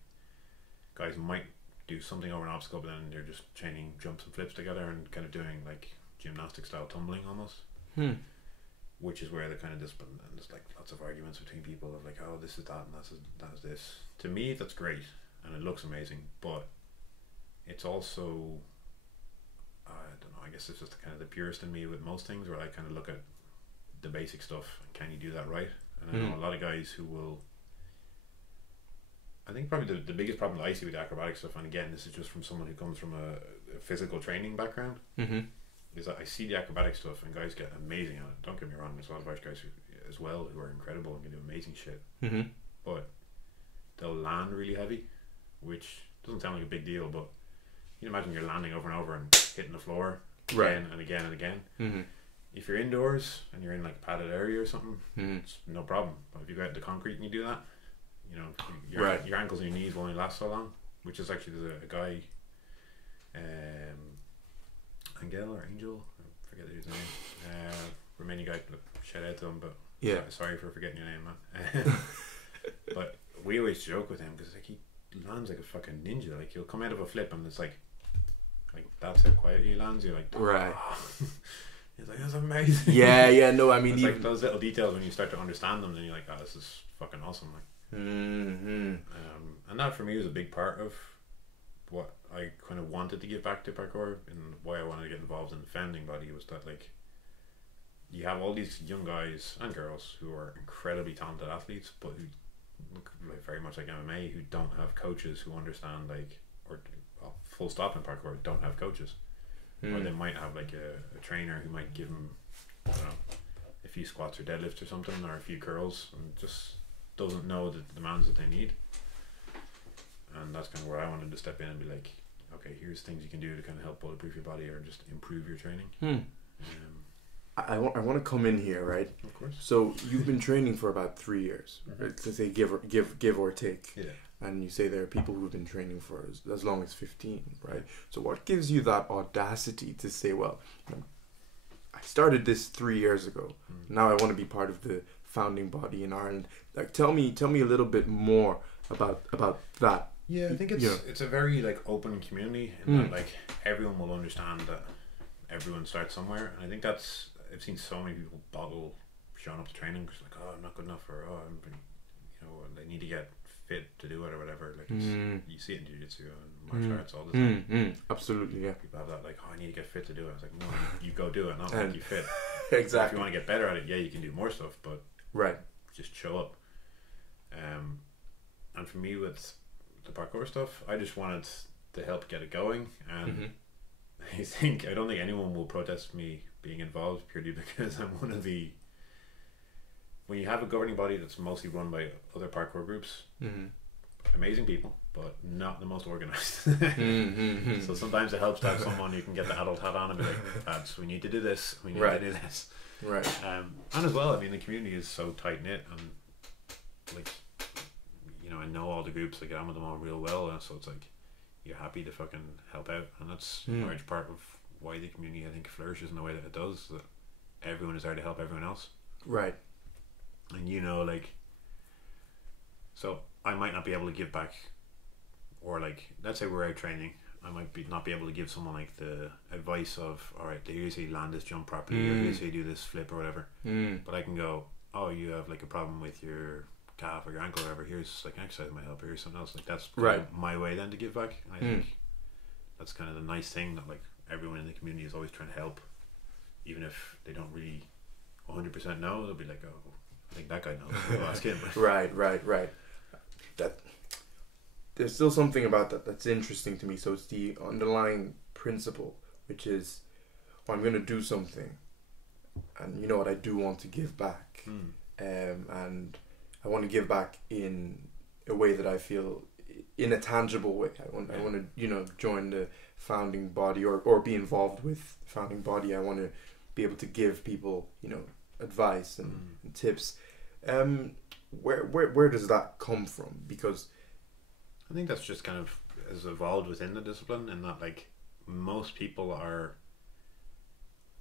guys might do something over an obstacle, but then they're just chaining jumps and flips together and kind of doing like gymnastic style tumbling almost. Which is where the kind of discipline, and there's like lots of arguments between people of like, oh, this is that and that's this. To me, that's great and it looks amazing, but it's also, I don't know, I guess it's just kind of the purist in me with most things, where I kind of look at the basic stuff and can you do that right? And I know a lot of guys who will, I think probably the biggest problem that I see with acrobatic stuff, and again, this is just from someone who comes from a physical training background, is that I see the acrobatic stuff and guys get amazing at it. Don't get me wrong, there's a lot of Irish guys as well who are incredible and can do amazing shit. But they'll land really heavy, which doesn't sound like a big deal, but you can imagine you're landing over and over and hitting the floor again and again and again. If you're indoors and you're in like a padded area or something, it's no problem. But if you go out in the concrete and you do that, you know, your ankles and your knees will only last so long. Which is actually, there's a guy, Angel, I forget his name, Romanian guy, shout out to him, but sorry for forgetting your name, man. But we always joke with him because like he lands like a fucking ninja. Like he'll come out of a flip and it's like that's how quiet he lands. You're like, oh. He's like, that's amazing. No, I mean, it's like those little details when you start to understand them, then you're like, oh, this is fucking awesome. Like, and that for me was a big part of what I kind of wanted to give back to parkour, and why I wanted to get involved in the founding body was that like you have all these young guys and girls who are incredibly talented athletes, but who look like very much like MMA, who don't have coaches who understand, like, or well, full stop in parkour, don't have coaches. Or they might have like a trainer who might give them, I don't know, few squats or deadlifts or something, or a few curls, and just doesn't know the demands that they need. And that's kind of where I wanted to step in and be like, okay, here's things you can do to kind of help bulletproof your body or just improve your training. I want to come in here, right? Of course. So you've been training for about 3 years, Mm-hmm. right? To say give or take. Yeah. And you say there are people who've been training for as long as 15, right? So what gives you that audacity to say, well, I started this 3 years ago. Now I want to be part of the founding body in Ireland. Like, tell me a little bit more about that. Yeah, I think it's a very like open community, in that like everyone will understand that everyone starts somewhere, and I think that's, I've seen so many people bottle showing up to training because like, oh, I'm not good enough, or oh, they need to get fit to do it or whatever. Like you see it in jiu-jitsu and martial arts all the time. Absolutely, yeah. People have that like, oh, I need to get fit to do it. I was like, no, you go do it, not And make you fit. Exactly. If you want to get better at it, yeah, you can do more stuff, but Right. just show up. And for me with the parkour stuff, I just wanted to help get it going, and I don't think anyone will protest me being involved, purely because I'm one of the, when you have a governing body that's mostly run by other parkour groups, amazing people, but not the most organized. So sometimes it helps to have someone you can get the adult hat on and be like, lads, we need to do this, we need to do this. Right. And as well, I mean, the community is so tight knit, and like, I know all the groups, like I'm with them all real well, and so it's like you're happy to fucking help out, and that's a large part of why the community, I think, flourishes in the way that it does, that everyone is there to help everyone else. Right. And like, so I might not be able to give back, or like, let's say we're out training, I might not be able to give someone like the advice of, all right, here's how you land this jump properly, or here's how you do this flip or whatever. But I can go, oh, you have like a problem with your calf or your ankle or whatever, here's like an exercise that might help, or here's something else. Like, that's right. My way then to give back. And I think that's kind of the nice thing, that like everyone in the community is always trying to help, even if they don't really 100% know. They'll be like, oh, I think that guy knows, we'll ask him. Right. That there's still something about that that's interesting to me. So it's the underlying principle, which is, well, I'm going to do something, and you know what, I do want to give back, and I want to give back in a way that I feel, in a tangible way. I want to join the founding body, or be involved with the founding body. I want to be able to give people advice and tips. Where does that come from? Because I think that's just kind of has evolved within the discipline, in that like most people are,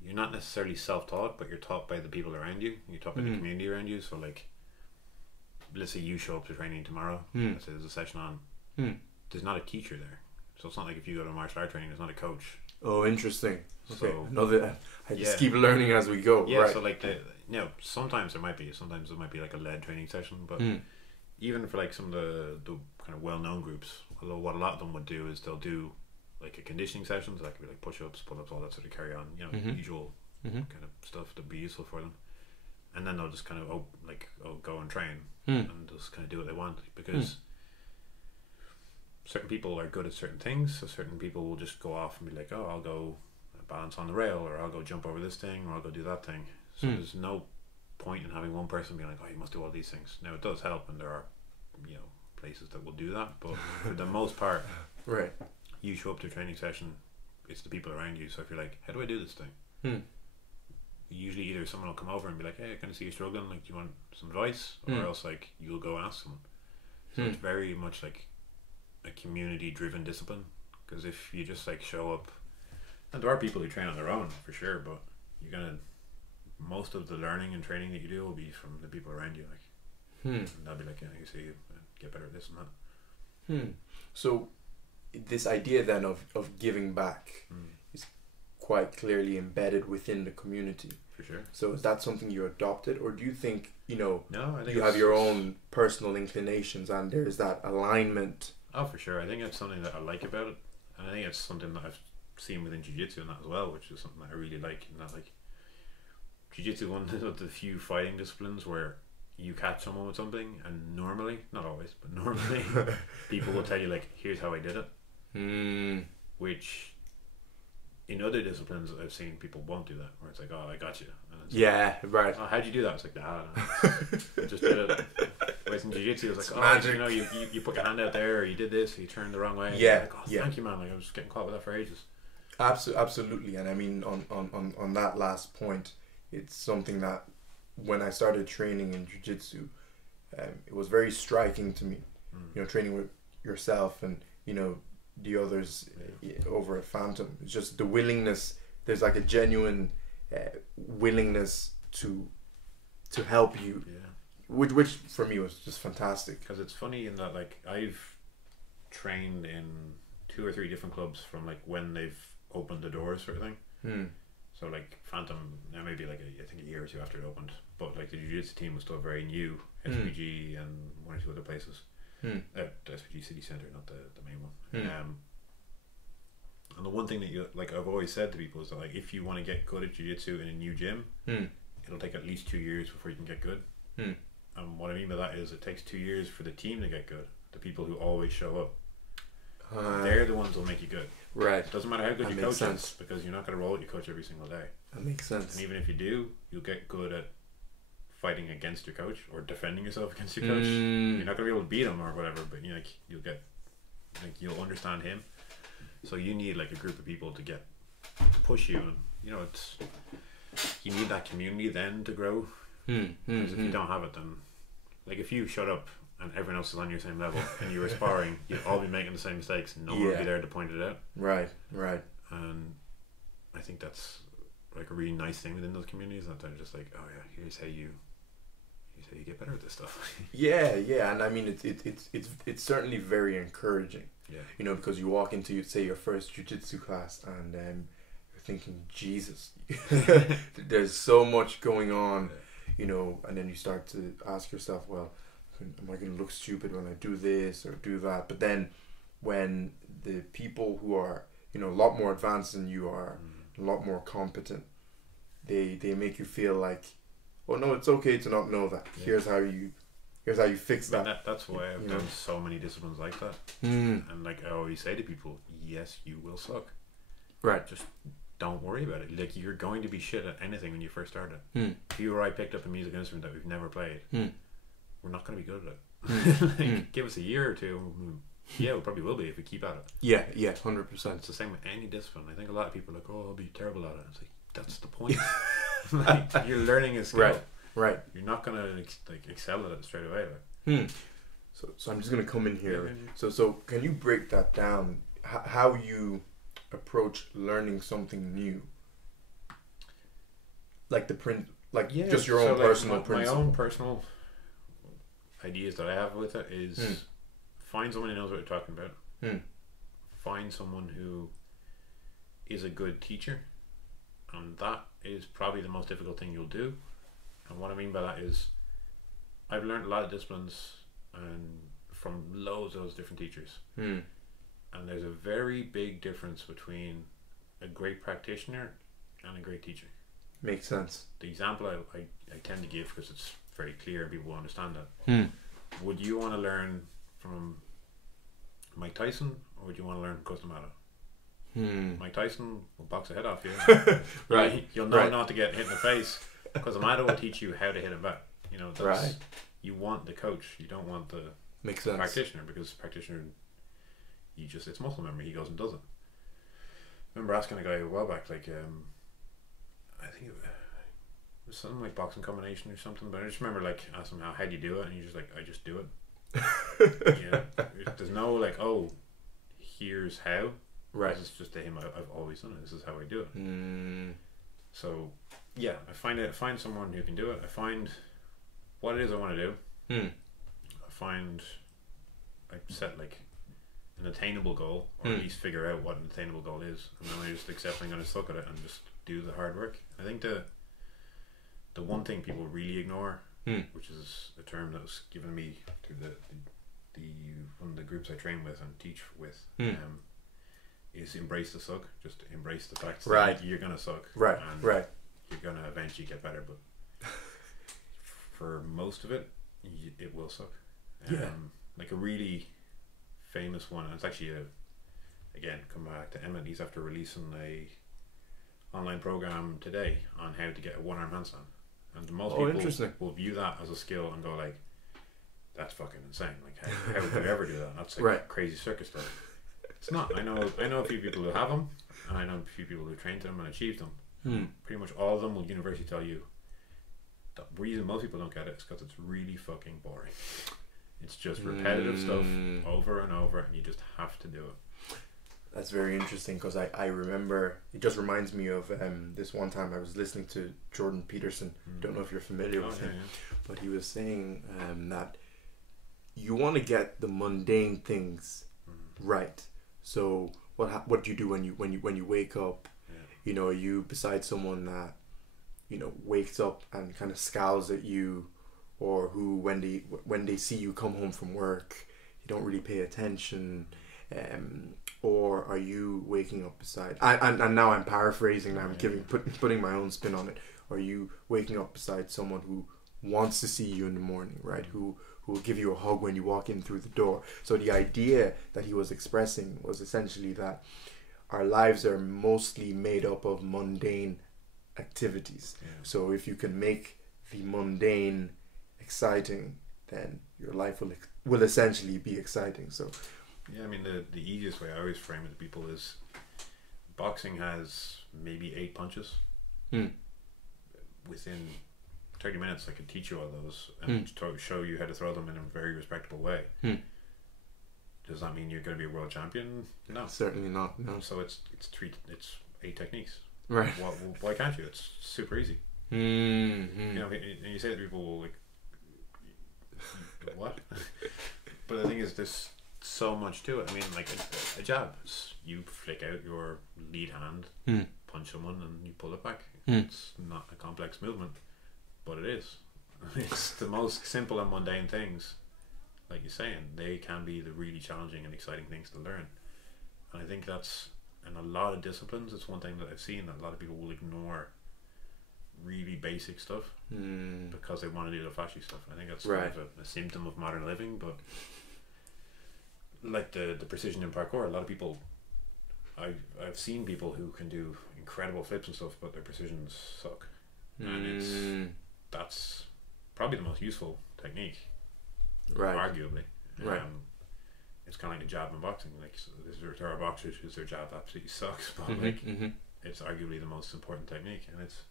you're not necessarily self-taught, but you're taught by the people around you. You're taught by the community around you. So like, let's say you show up to training tomorrow, let's say there's a session on, there's not a teacher there. So it's not like if you go to martial art training, there's not a coach. Oh, interesting. Okay. So I just keep learning as we go. Yeah, right. so like sometimes there might be like a led training session, but even for like some of the kind of well-known groups, although what a lot of them would do is they'll do like a conditioning session, so that could be like push-ups, pull-ups, all that sort of carry on, usual kind of stuff that would be useful for them, and then they'll just kind of go and train and just kind of do what they want, because certain people are good at certain things, so certain people will just go off and be like, oh, I'll go balance on the rail, or I'll go jump over this thing, or I'll go do that thing. So there's no point in having one person being like, oh, you must do all these things. Now it does help, and there are places that will do that, but for the most part, right, you show up to a training session, it's the people around you. So if you're like, how do I do this thing, usually either someone will come over and be like, hey, I kind of see you struggling, like, do you want some advice, or else like you'll go and ask someone. So it's very much like a community driven discipline, because if you just like show up, and there are people who train on their own for sure, but you're gonna, most of the learning and training that you do will be from the people around you, like, and they'll be like, yeah, you see, you get better at this and that. So this idea then of giving back is quite clearly embedded within the community. For sure. So is that something you adopted, or do you think No, I think you have your own personal inclinations and there's that alignment? Oh, for sure. I think it's something that I like about it, and I think it's something that I've seen within jiu-jitsu and that as well, which is something that I really like. And that, like, jiu-jitsu is one of the few fighting disciplines where you catch someone with something, and normally, not always, but normally, people will tell you like, here's how I did it, which in other disciplines, I've seen people won't do that, where it's like, oh, I got you. And it's Yeah, right. like, oh, how'd you do that? It's like, nah, I just did it. Whereas in jiu-jitsu, it's like, oh, magic. you know, you put your hand out there, or you did this, or you turned the wrong way. Yeah, like, oh, thank you, man. Like, I was getting caught with that for ages. Absolutely. And I mean, on that last point, it's something that when I started training in jiu-jitsu, it was very striking to me. You know, training with yourself and, you know, the others over at Phantom. It's just the willingness. There's like a genuine willingness to help you, which for me was just fantastic. Because it's funny in that, like, I've trained in 2 or 3 different clubs from like when they've opened the doors, sort of thing. So like Phantom, now maybe like I think a year or 2 after it opened, but like the jiu-jitsu team was still very new. SPG and 1 or 2 other places. The SPG City Centre, not the main one. And the one thing that like I've always said to people is that, like, if you want to get good at jiu-jitsu in a new gym, it'll take at least 2 years before you can get good. And what I mean by that is it takes 2 years for the team to get good. The people who always show up, they're the ones who'll make you good. Right. It doesn't matter how good That your makes coach sense. is, because you're not going to roll with your coach every single day. That makes sense. And even if you do, you'll get good at fighting against your coach or defending yourself against your coach. You're not going to be able to beat him or whatever, but you'll understand him. So you need like a group of people to push you, and you know, you need that community then to grow. Because if you don't have it, then like if you shut up and everyone else is on your same level and you were sparring, you'd all be making the same mistakes. No one would be there to point it out. Right. And I think that's like a really nice thing within those communities, that they're just like, oh yeah, here's how you get better at this stuff. yeah, and I mean it's certainly very encouraging. Yeah, you know, because you walk into say your first jiu-jitsu class and you're thinking, Jesus, there's so much going on, you know, and then you start to ask yourself, well, am I going to look stupid when I do this or do that? But then when the people who are, you know, a lot more advanced than you are, a lot more competent, they make you feel like, oh no, it's okay to not know that. Here's how you fix that. That's why I've done so many disciplines like that. And like I always say to people, yes, you will suck. Right. Just don't worry about it. Like, you're going to be shit at anything when you first start it. If you or I picked up a music instrument that we've never played, we're not going to be good at it. Like, give us a year or two. Yeah, we probably will be if we keep at it. Yeah, 100%. It's the same with any discipline. I think a lot of people are like, oh, I'll be terrible at it. It's like, that's the point. Like, you're learning a skill. Right. You're not going to like excel at it straight away. Like. So I'm just going to come in here. So can you break that down? How you approach learning something new? Like just your own personal principle. My own personal ideas that I have with it is find someone who knows what you're talking about. Find someone who is a good teacher, and that is probably the most difficult thing you'll do. And what I mean by that is, I've learned a lot of disciplines and from loads of those different teachers, and there's a very big difference between a great practitioner and a great teacher. Makes sense. The example I tend to give, because it's very clear and people will understand that. Would you want to learn from Mike Tyson, or would you want to learn from Custom Ada? Mike Tyson will box the head off you. Right. You'll know not to get hit in the face, because Amado will teach you how to hit him back. You know, that's, you want the coach, you don't want the practitioner, because the practitioner, it's muscle memory. He goes and does it. I remember asking a guy a while back, like, I think it was something like boxing combination or something, but I just remember like asking him how do you do it, and he's just like, I just do it. There's no like, oh, here's how. Right. It's just to him, I've always done it. This is how I do it. So yeah, I find someone who can do it. I find what it is I want to do. I set like an attainable goal, or at least figure out what an attainable goal is, and then I just accept I'm going to suck at it and just do the hard work. I think the one thing people really ignore, which is a term that was given me through the one of the groups I train with and teach with, is embrace the suck. Just embrace the fact that you're going to suck. Right. You're going to eventually get better, but for most of it, it will suck. Like a really famous one, and it's actually again, come back to Emmett. He's after releasing online program today on how to get a one-arm handstand, and most interesting. people will view that as a skill and go like, "That's fucking insane! Like, how would you ever do that? That's like Right. crazy circus stuff." It's not. I know a few people who have them, and I know a few people who trained them and achieved them. Pretty much all of them will universally tell you the reason most people don't get it is because it's really fucking boring. It's just repetitive stuff over and over, and you just have to do it. That's very interesting, because I remember, it just reminds me of this one time I was listening to Jordan Peterson. Don't know if you're familiar with him, but he was saying that you want to get the mundane things right. So what do you do when you wake up? You know, are you beside someone that, you know, wakes up and kind of scowls at you, or who when they see you come home from work, you don't really pay attention, or are you waking up beside, and now I'm paraphrasing, I'm putting my own spin on it, are you waking up beside someone who wants to see you in the morning, right? Who will give you a hug when you walk in through the door. So the idea that he was expressing was essentially that our lives are mostly made up of mundane activities. So if you can make the mundane exciting, then your life will essentially be exciting. So yeah, I mean, the easiest way I always frame it to people is boxing has maybe 8 punches. Within 30 minutes I could teach you all those and show you how to throw them in a very respectable way. Does that mean you're going to be a world champion? No, certainly not. No. So it's 8 techniques. Right. Why can't you? It's super easy. You know, and you say to people like, what? But the thing is, there's so much to it. I mean, like a jab, you flick out your lead hand, punch someone, and you pull it back. It's not a complex movement, but it is. It's the most simple and mundane things, like you're saying, they can be the really challenging and exciting things to learn. And I think that's, in a lot of disciplines, it's one thing that I've seen, that a lot of people will ignore really basic stuff because they want to do the flashy stuff. I think that's kind of a symptom of modern living. But like the precision in parkour, a lot of people, I've seen people who can do incredible flips and stuff, but their precisions suck. And that's probably the most useful technique, arguably. It's kind of like a jab in boxing. Like, so there are boxers whose their jab absolutely sucks, but it's arguably the most important technique. And it's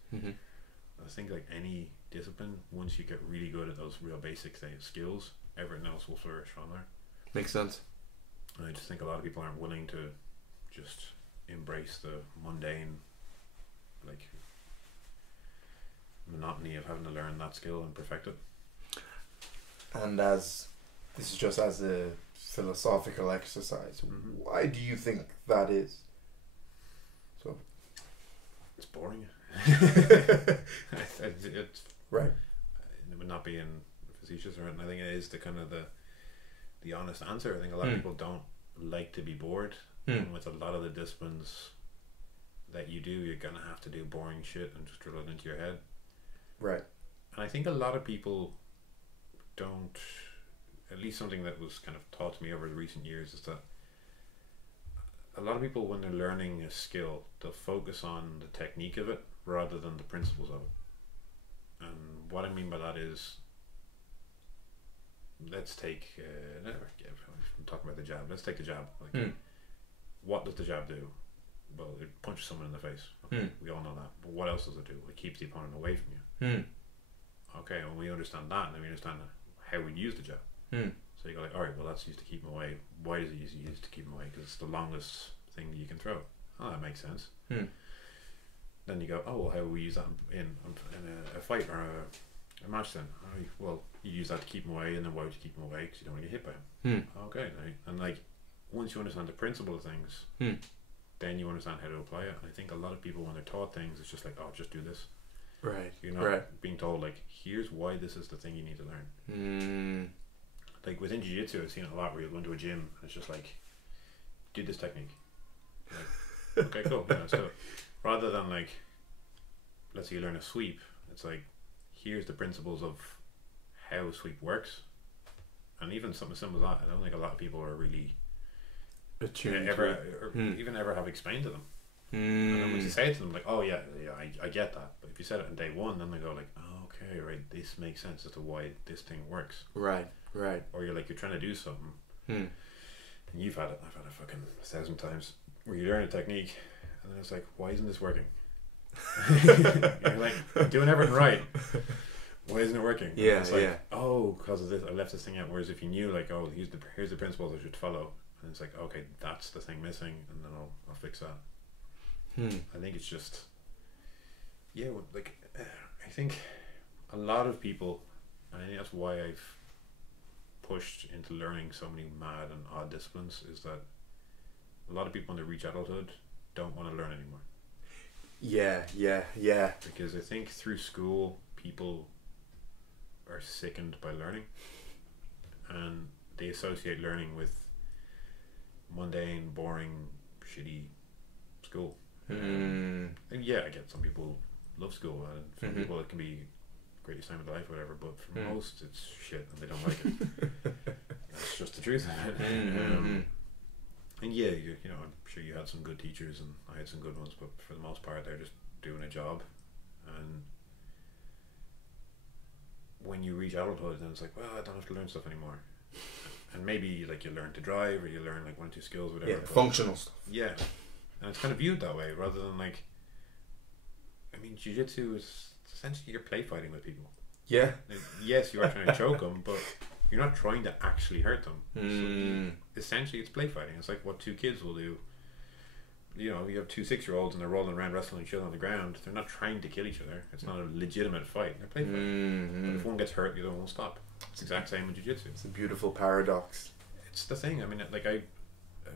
I think like any discipline, once you get really good at those real basic skills, everything else will flourish from there. Makes sense. And I just think a lot of people aren't willing to just embrace the mundane, like, monotony of having to learn that skill and perfect it. And as this is just as a philosophical exercise, why do you think that is? So it's boring. It's right. It would not be in facetious or anything. I think it is the kind of the honest answer. I think a lot of people don't like to be bored. And with a lot of the disciplines that you do, you're gonna have to do boring shit and just drill it into your head. Right. And I think a lot of people don't, at least something that was kind of taught to me over the recent years, is that a lot of people, when they're learning a skill, they'll focus on the technique of it rather than the principles of it. And what I mean by that is, let's take I'm talking about the jab. Let's take the jab. Like, what does the jab do? Well, it punches someone in the face. Okay, we all know that. But what else does it do? It keeps the opponent away from you. Okay, when we understand that, then we understand how we use the jab. So you go like, all right, well, that's used to keep him away. Why is it used to keep him away? Because it's the longest thing you can throw. Oh, that makes sense. Then you go, oh, well, how will we use that in a fight or a match then? Oh, well, you use that to keep him away, and then why would you keep him away? Because you don't want to get hit by him. Okay, right. And like, once you understand the principle of things, then you understand how to apply it. And I think a lot of people, when they're taught things, it's just like, oh, just do this. Right. You're not being told, like, here's why this is the thing you need to learn. Like within jiu-jitsu, I've seen it a lot where you go into a gym and it's just like, do this technique. Like, okay, cool. Yeah, so rather than like, let's say you learn a sweep, it's like, here's the principles of how a sweep works. And even something simple as that, I don't think a lot of people are really attuned ever have explained to them. And then once you say it to them, like, oh yeah, I get that. But if you said it on day one, then they go like, oh, okay, right, this makes sense as to why this thing works. Right. Or you're trying to do something, and you've had it. I've had it fucking 1,000 times where you learn a technique, and then it's like, why isn't this working? You're like, I'm doing everything right. Why isn't it working? Yeah, and it's like, oh, because of this, I left this thing out. Whereas if you knew, like, oh, here's the principles I should follow, and it's like, okay, that's the thing missing, and then I'll fix that. I think it's just, I think a lot of people, and I think that's why I've pushed into learning so many mad and odd disciplines, is that a lot of people when they reach adulthood don't want to learn anymore. Yeah. Because I think through school people are sickened by learning, and they associate learning with mundane, boring, shitty school. And yeah, I get some people love school, and some people it can be greatest time of their life or whatever, but for most it's shit and they don't like it. That's just the truth. And yeah, you know, I'm sure you had some good teachers and I had some good ones, but for the most part they're just doing a job. And when you reach adulthood, then it's like, well, I don't have to learn stuff anymore. And maybe like you learn to drive, or you learn like 1 or 2 skills, whatever. Yeah, functional stuff. Yeah, and it's kind of viewed that way rather than like, I mean, jiu-jitsu is essentially you're play fighting with people. Yeah. Like, yes, you are trying to choke them, but you're not trying to actually hurt them. So essentially, it's play fighting. It's like what 2 kids will do. You know, you have 2 6-year-olds and they're rolling around wrestling each other on the ground. They're not trying to kill each other. It's not a legitimate fight. They're play fighting. But if one gets hurt, the other one will stop. It's the exact same with jiu-jitsu. It's a beautiful paradox. It's the thing. I mean, like I've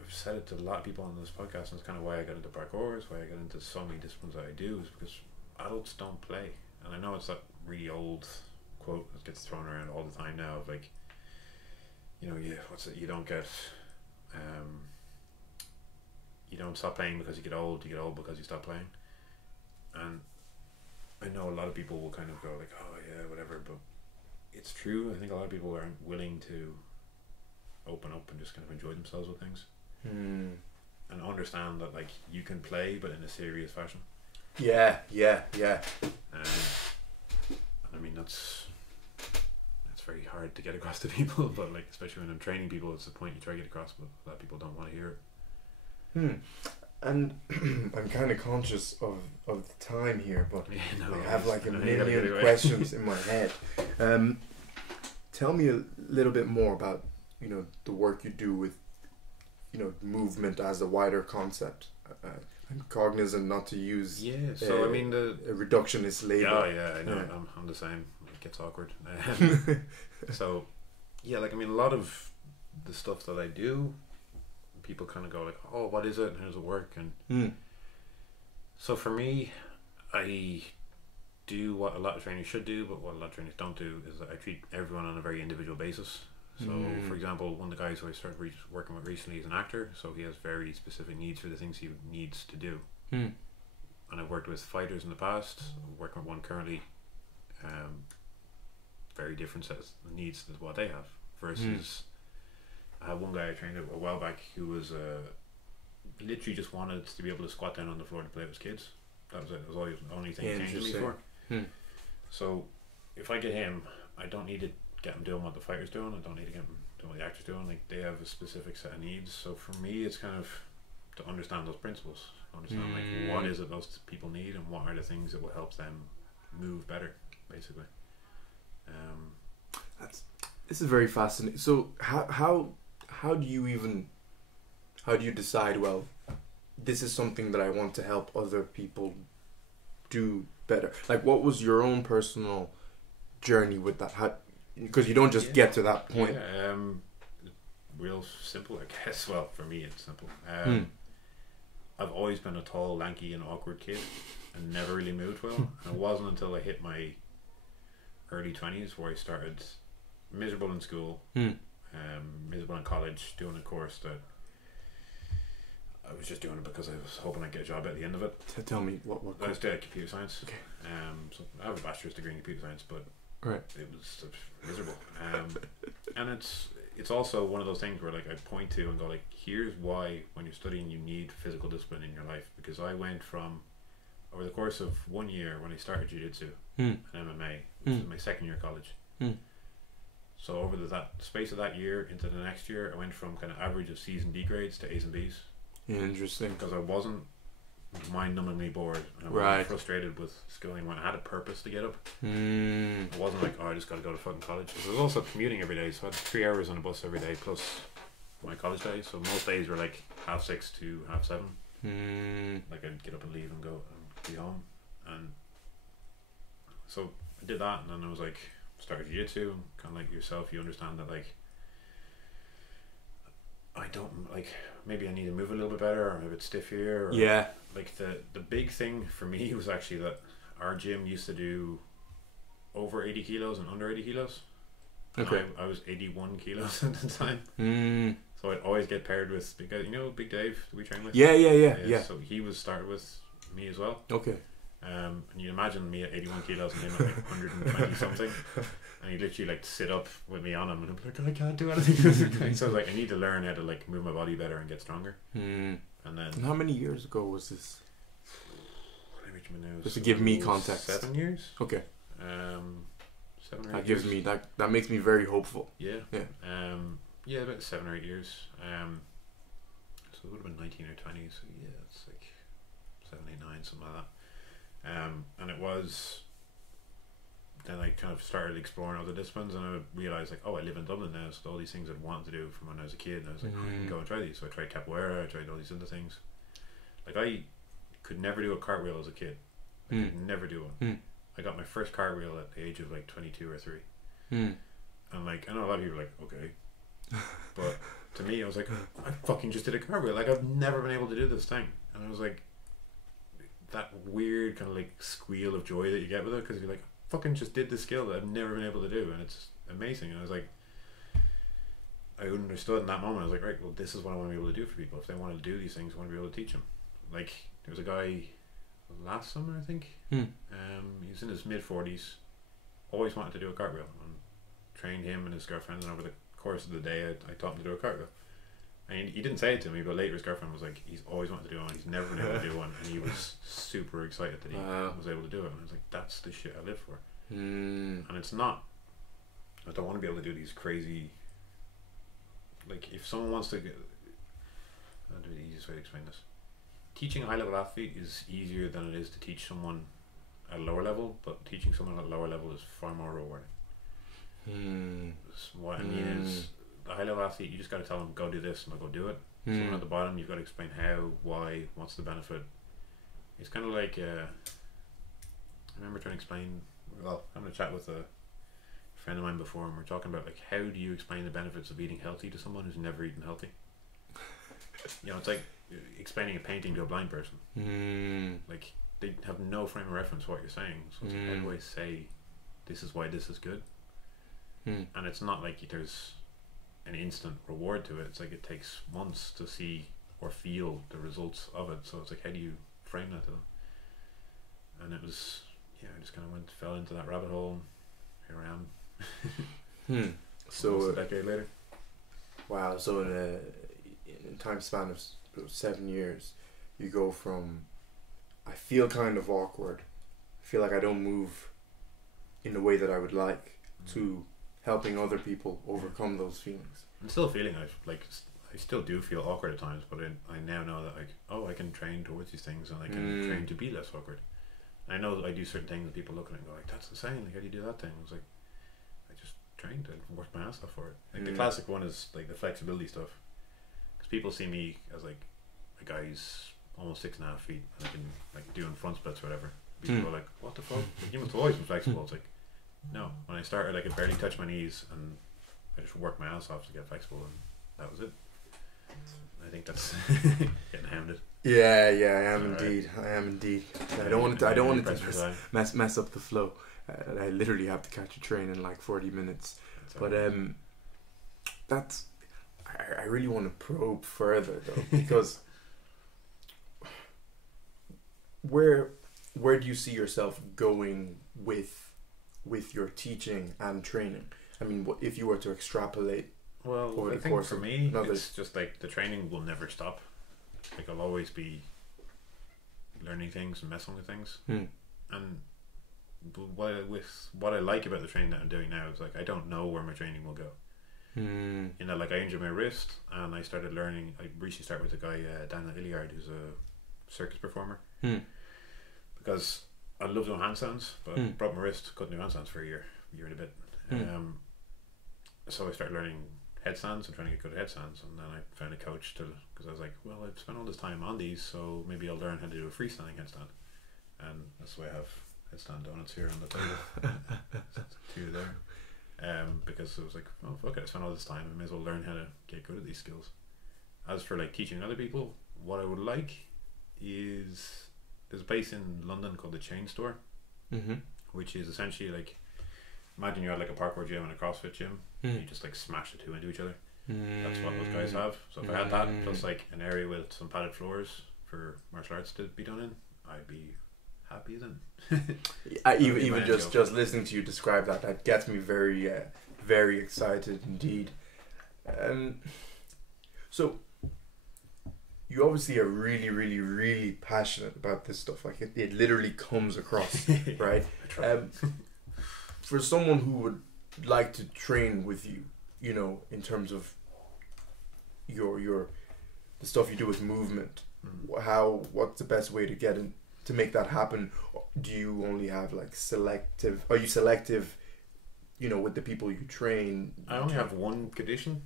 said it to a lot of people on this podcast, and it's kind of why I got into parkour, is why I got into so many disciplines that I do, is because adults don't play. And I know it's that really old quote that gets thrown around all the time now of like, you know, you don't get you don't stop playing because you get old because you stop playing. And I know a lot of people will kind of go like, oh yeah, whatever, but it's true. I think a lot of people aren't willing to open up and just kind of enjoy themselves with things, and understand that like you can play but in a serious fashion. Yeah. And I mean that's very hard to get across to people, but like especially when I'm training people, it's the point you try to get across, but a lot of people don't want to hear it. And I'm kind of conscious of the time here, but I have like a million million questions in my head. Tell me a little bit more about, you know, the work you do with, you know, movement as a wider concept. I'm cognizant not to use so I mean a reductionist label. Yeah, I know. Yeah. I'm the same. It gets awkward. So yeah, like I mean, a lot of the stuff that I do, people kind of go like, oh, what is it and how does it work? And so for me, I do what a lot of trainers should do, but what a lot of trainers don't do, is that I treat everyone on a very individual basis. So for example, one of the guys who I started working with recently is an actor, so he has very specific needs for the things he needs to do. And I've worked with fighters in the past. I'm working with one currently, very different sets of needs than what they have, versus I had one guy I trained a while back who was literally just wanted to be able to squat down on the floor to play with his kids. That was it. It was always the only thing he came to me for. So if I get him, I don't need to get him doing what the fighter's doing. I don't need to get him doing what the actor's doing. Like, they have a specific set of needs. So for me, it's kind of to understand those principles, understand like what is it those people need, and what are the things that will help them move better, basically. This is very fascinating. So how do you decide, well, this is something that I want to help other people do better? Like, what was your own personal journey with that? Because you don't just get to that point. Real simple, I guess. Well, for me, it's simple. I've always been a tall, lanky, and awkward kid, and never really moved well. And it wasn't until I hit my early 20s where I started miserable in school, miserable in college, doing a course that I was just doing it because I was hoping I'd get a job at the end of it. Tell me what I was doing computer science. Okay. So I have a bachelor's degree in computer science, but it was miserable. And it's also one of those things where like I point to and go like, here's why when you're studying you need physical discipline in your life, because I went from, over the course of 1 year when I started jiu-jitsu and MMA, which was my second year of college. So over that space of that year into the next year, I went from kind of average of C's and D grades to A's and B's. Interesting. Because I wasn't mind-numbingly bored. And I wasn't frustrated with schooling when I had a purpose to get up. It wasn't like, oh, I just got to go to fucking college. I was also commuting every day, so I had 3 hours on a bus every day plus my college days. So most days were like 6:30 to 7:30. Like I'd get up and leave and go and be home. And so I did that, and then I was like, started jiu-jitsu. Kind of like yourself, you understand that like I don't like, maybe I need to move a little bit better, or I'm a bit stiff here, or like the big thing for me was actually that our gym used to do over 80 kilos and under 80 kilos. Okay. I was 81 kilos at the time. So I'd always get paired with Big Dave, who we train with. Yeah. So he was started with me as well. Okay. And you imagine me at 81 kilos and him at like 120 something, and he'd literally like sit up with me on him, and I'd be like, I can't do anything. So I was like, I need to learn how to like move my body better and get stronger. And then, and how many years ago was this? Just to give me context. 7 years. Okay. 7 or 8 that gives years. me that makes me very hopeful. Yeah. About 7 or 8 years. So it would have been 19 or 20. So yeah, it's like 7, 8, 9, something like that. And it was, then I kind of started exploring other disciplines, and I realized like, oh, I live in Dublin now, so all these things I'd wanted to do from when I was a kid, and I was like, I can go and try these. So I tried capoeira, I tried all these other things. Like I could never do a cartwheel as a kid. I could never do one. I got my first cartwheel at the age of like 22 or 3. And like, I know a lot of people are like, okay, but to me I was like, I fucking just did a cartwheel. Like I've never been able to do this thing. And I was like, that weird kind of like squeal of joy that you get with it, because you're like, I fucking just did this skill that I've never been able to do, and it's amazing. And I was like, I understood in that moment, I was like, right, well, this is what I want to be able to do for people. If they want to do these things, I want to be able to teach them. Like there was a guy last summer, I think, he was in his mid-40s, always wanted to do a cartwheel, and trained him and his girlfriend, and over the course of the day I taught him to do a cartwheel. And he didn't say it to me, but later his girlfriend was like, he's always wanted to do one, he's never been able to do one, and he was super excited that he was able to do it. And I was like, that's the shit I live for. And it's not, I don't want to be able to do these crazy, like if someone wants to get, I'll do the easiest way to explain this. Teaching a high level athlete is easier than it is to teach someone at a lower level, but teaching someone at a lower level is far more rewarding. What I mean is, the high level athlete, you just got to tell them, go do this, and they'll go do it. Someone at the bottom, you've got to explain how, why, what's the benefit. It's kind of like, I remember trying to explain, well, I'm going to chat with a friend of mine before, and we're talking about like, how do you explain the benefits of eating healthy to someone who's never eaten healthy? It's like explaining a painting to a blind person. Like they have no frame of reference for what you're saying, so it's like, how do I say this is why this is good? And it's not like there's an instant reward to it. It's like it takes months to see or feel the results of it. So it's like, how do you frame that to them? And it was, I just kind of fell into that rabbit hole, and here I am. So a decade later. Wow. So in a time span of 7 years, you go from, I feel kind of awkward, I feel like I don't move in the way that I would like, to helping other people overcome those feelings. I'm still feeling I still do feel awkward at times, but I now know that like, I can train towards these things, and I can train to be less awkward. And I know that I do certain things that people look at it and go like, that's insane, like how do you do that thing? I was like, I just trained and worked my ass off for it. Like the classic one is like the flexibility stuff, because people see me as like a guy who's almost 6.5 feet and I can like doing front splits or whatever. People are like, what the fuck? Like, you must have always been flexible. It's like, no, when I started I could barely touch my knees, and I just worked my ass off to get flexible, and that was it. I think that's getting hounded. Yeah, I am indeed. I don't want it to mess up the flow. I literally have to catch a train in like 40 minutes. But that's, I really want to probe further though, because where do you see yourself going with your teaching and training? I mean, if you were to extrapolate Well, over I the think course for of me, another? it's just like the training will never stop. Like I'll always be learning things and messing with things. And with what I like about the training that I'm doing now is like I don't know where my training will go. You know, like I injured my wrist and I started learning. I recently started with a guy, Daniel Illiard, who's a circus performer. Because I love doing handstands, but I broke my wrist, couldn't do handstands for a year and a bit. So I started learning headstands and trying to get good at headstands, and then I found a coach because I was like, well, I've spent all this time on these, so maybe I'll learn how to do a freestanding headstand, and that's why I have headstand donuts here on the table. Two there, because it was like, oh fuck it, I spent all this time, I may as well learn how to get good at these skills. As for like teaching other people, what I would like is there's a place in London called the Chain Store, which is essentially like, imagine you had like a parkour gym and a CrossFit gym. You just like smash the two into each other. That's what those guys have. So if I had that plus like an area with some padded floors for martial arts to be done in, I'd be happy then. Even just listening to you describe that gets me very very excited indeed. So you obviously are really, really, really passionate about this stuff. Like it literally comes across, right? For someone who would like to train with you, you know, in terms of your the stuff you do with movement, what's the best way to get in to make that happen? Do you only have like selective? Are you selective, you know, with the people you train? I only have one condition,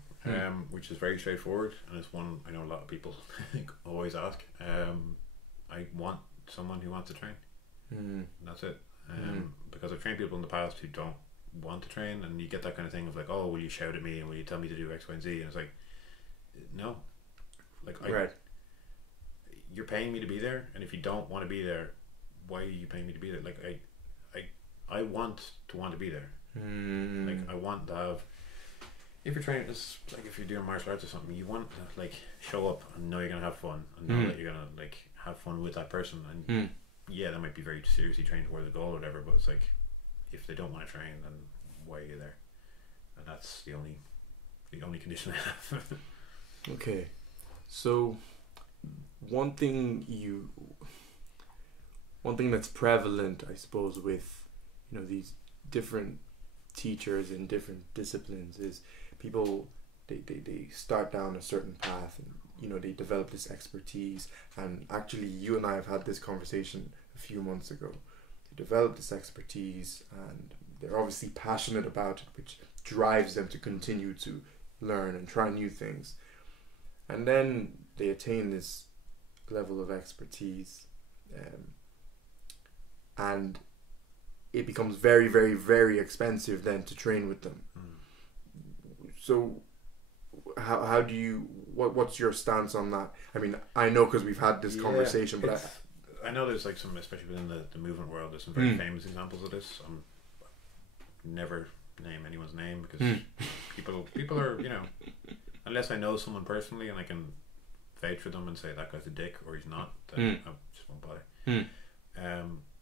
which is very straightforward, and it's one I know a lot of people always ask. I want someone who wants to train. That's it. Because I've trained people in the past who don't want to train, and you get that kind of thing of like, oh, will you shout at me and will you tell me to do X, Y, and Z? And it's like, no, like you're paying me to be there, and if you don't want to be there, why are you paying me to be there? Like I want to be there. Like I want to have. If you're training, it's like if you're doing martial arts or something, you want to like show up and know you're gonna have fun, and know that you're gonna like have fun with that person, and yeah, that might be very seriously trained towards the goal or whatever, but it's like, if they don't want to train, then why are you there? And that's the only condition I have. Okay, so one thing that's prevalent, I suppose, with, you know, these different teachers in different disciplines is people they start down a certain path, and you know, they develop this expertise. And actually, you and I have had this conversation a few months ago. They develop this expertise and they're obviously passionate about it, which drives them to continue to learn and try new things. And then they attain this level of expertise, and it becomes very, very, very expensive then to train with them. So how do you, what's your stance on that? I mean, I know because we've had this conversation, but I know there's like some, especially within the movement world, there's some very famous examples of this. Never name anyone's name because people are, you know, unless I know someone personally and I can vouch for them and say that guy's a dick or he's not, then I just won't bother.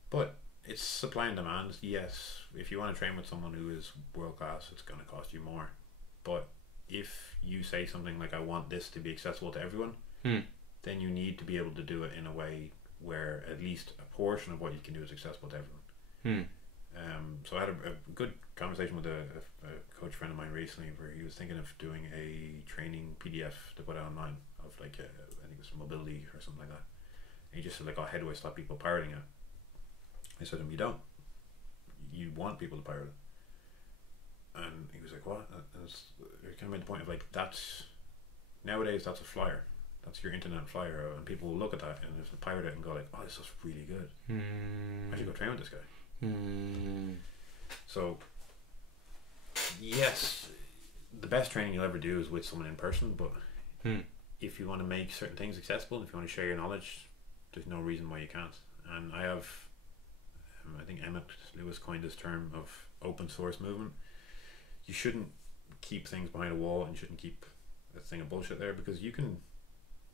But it's supply and demand. Yes, if you want to train with someone who is world class, it's going to cost you more. But if you say something like, I want this to be accessible to everyone, then you need to be able to do it in a way where at least a portion of what you can do is accessible to everyone. So I had a good conversation with a coach friend of mine recently where he was thinking of doing a training PDF to put out online of like I think it was mobility or something like that. And he just said like, oh, how do I stop people pirating it? I said to him, you don't. You want people to pirate it. And he was like, what? And it kind of made the point of like, nowadays that's a flyer. That's your internet flyer, and people will look at that and just pirate it and go like, oh, this is really good. I should go train with this guy. So yes, the best training you'll ever do is with someone in person, but if you want to make certain things accessible, if you want to share your knowledge, there's no reason why you can't. And I have I think Emmett Lewis coined this term of open source movement. You shouldn't keep things behind a wall, and you shouldn't keep a thing of bullshit there, because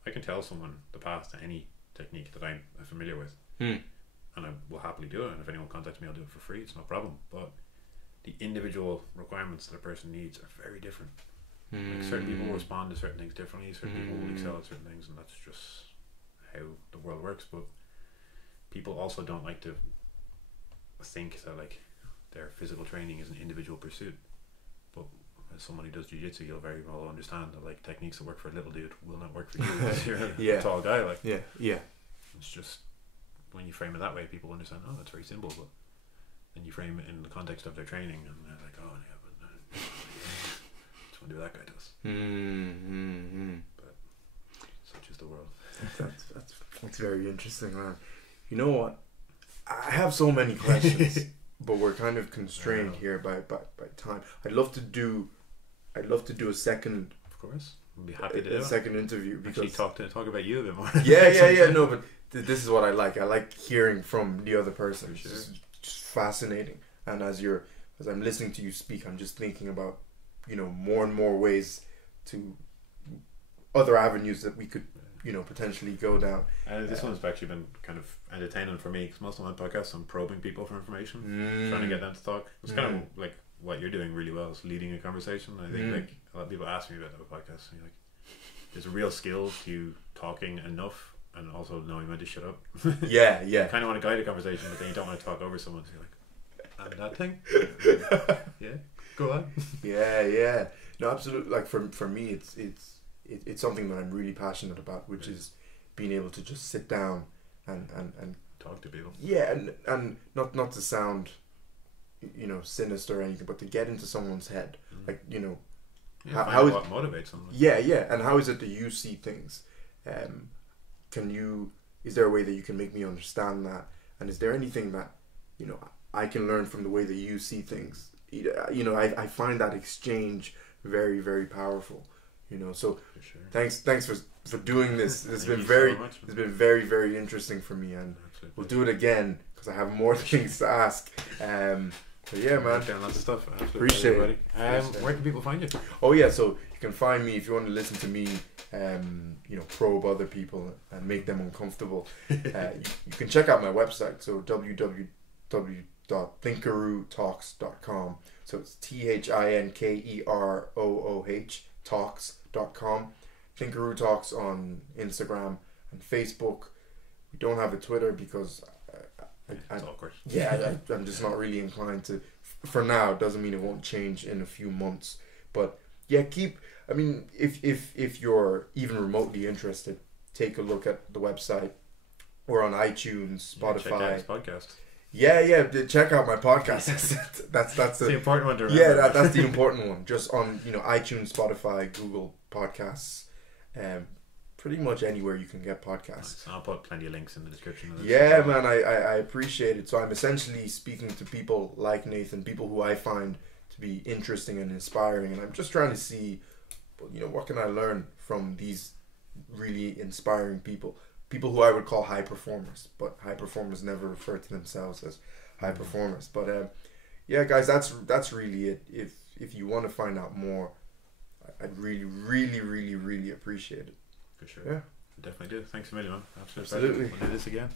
I can tell someone the path to any technique that I'm familiar with, and I will happily do it, and if anyone contacts me, I'll do it for free. It's no problem. But the individual requirements that a person needs are very different. Like certain people will respond to certain things differently. Certain people will excel at certain things, and that's just how the world works. But people also don't like to think that like their physical training is an individual pursuit. But as someone who does jiu-jitsu, you'll very well understand that like techniques that work for a little dude will not work for you because you're a tall guy. Like it's just when you frame it that way, people understand. Oh, that's very simple. But then you frame it in the context of their training, and they're like, oh yeah, but just want to do what that guy does. But such is the world. That's very interesting, man. You know what? I have so many questions, but we're kind of constrained here by time. I'd love to do a second. Of course, I'd be happy to do a second interview because actually talk about you a bit more. Yeah. No, but this is what I like. I like hearing from the other person. Sure. It's just fascinating. And as I'm listening to you speak, I'm just thinking about more and more ways to other avenues that we could potentially go down. This one's actually been kind of entertaining for me because most of my podcasts I'm probing people for information, trying to get them to talk. It's kind of like what you're doing really well is leading a conversation. I think like a lot of people ask me about the podcast, and you're like, there's a real skill to talking enough and also knowing when to shut up. Yeah. You kind of want to guide a conversation, but then you don't want to talk over someone, so you're like, and that thing? Yeah, go on. Yeah. No, absolutely. Like for me, it's something that I'm really passionate about, which is being able to just sit down and talk to people. Yeah, and not to sound sinister or anything, but to get into someone's head, like how what motivates someone. Yeah, and how is it that you see things? Is there a way that you can make me understand that? And is there anything that I can learn from the way that you see things? I find that exchange very, very powerful. So for sure. Thanks for doing this. It's been very, very interesting for me, and we'll do it again because I have more things to ask. But yeah, man, lots of stuff. Appreciate it. Where can people find you? Oh yeah, so you can find me if you want to listen to me. Probe other people and make them uncomfortable. You can check out my website. So www.thinkeroohtalks.com. So it's thinkerooh talks.com. Thinkeroo Talks on Instagram and Facebook. We don't have a Twitter because it's awkward. Yeah, I'm just not really inclined to. For now, doesn't mean it won't change in a few months. But yeah, if you're even remotely interested, take a look at the website. We're on iTunes, Spotify. Check out his podcast. Yeah. Check out my podcast. that's the important one to remember. Yeah, that's the important one. Just on iTunes, Spotify, Google Podcasts, pretty much anywhere you can get podcasts. Nice. I'll put plenty of links in the description of this. Yeah, man, I appreciate it. So I'm essentially speaking to people like Nathan, people who I find to be interesting and inspiring, and I'm just trying to see, what can I learn from these really inspiring people who I would call high performers, but high performers never refer to themselves as high performers. But yeah, guys, that's really it. If you want to find out more, I'd really, really, really, really appreciate it. For sure. Yeah, definitely do. Thanks a million, man. Absolutely. We'll do this again.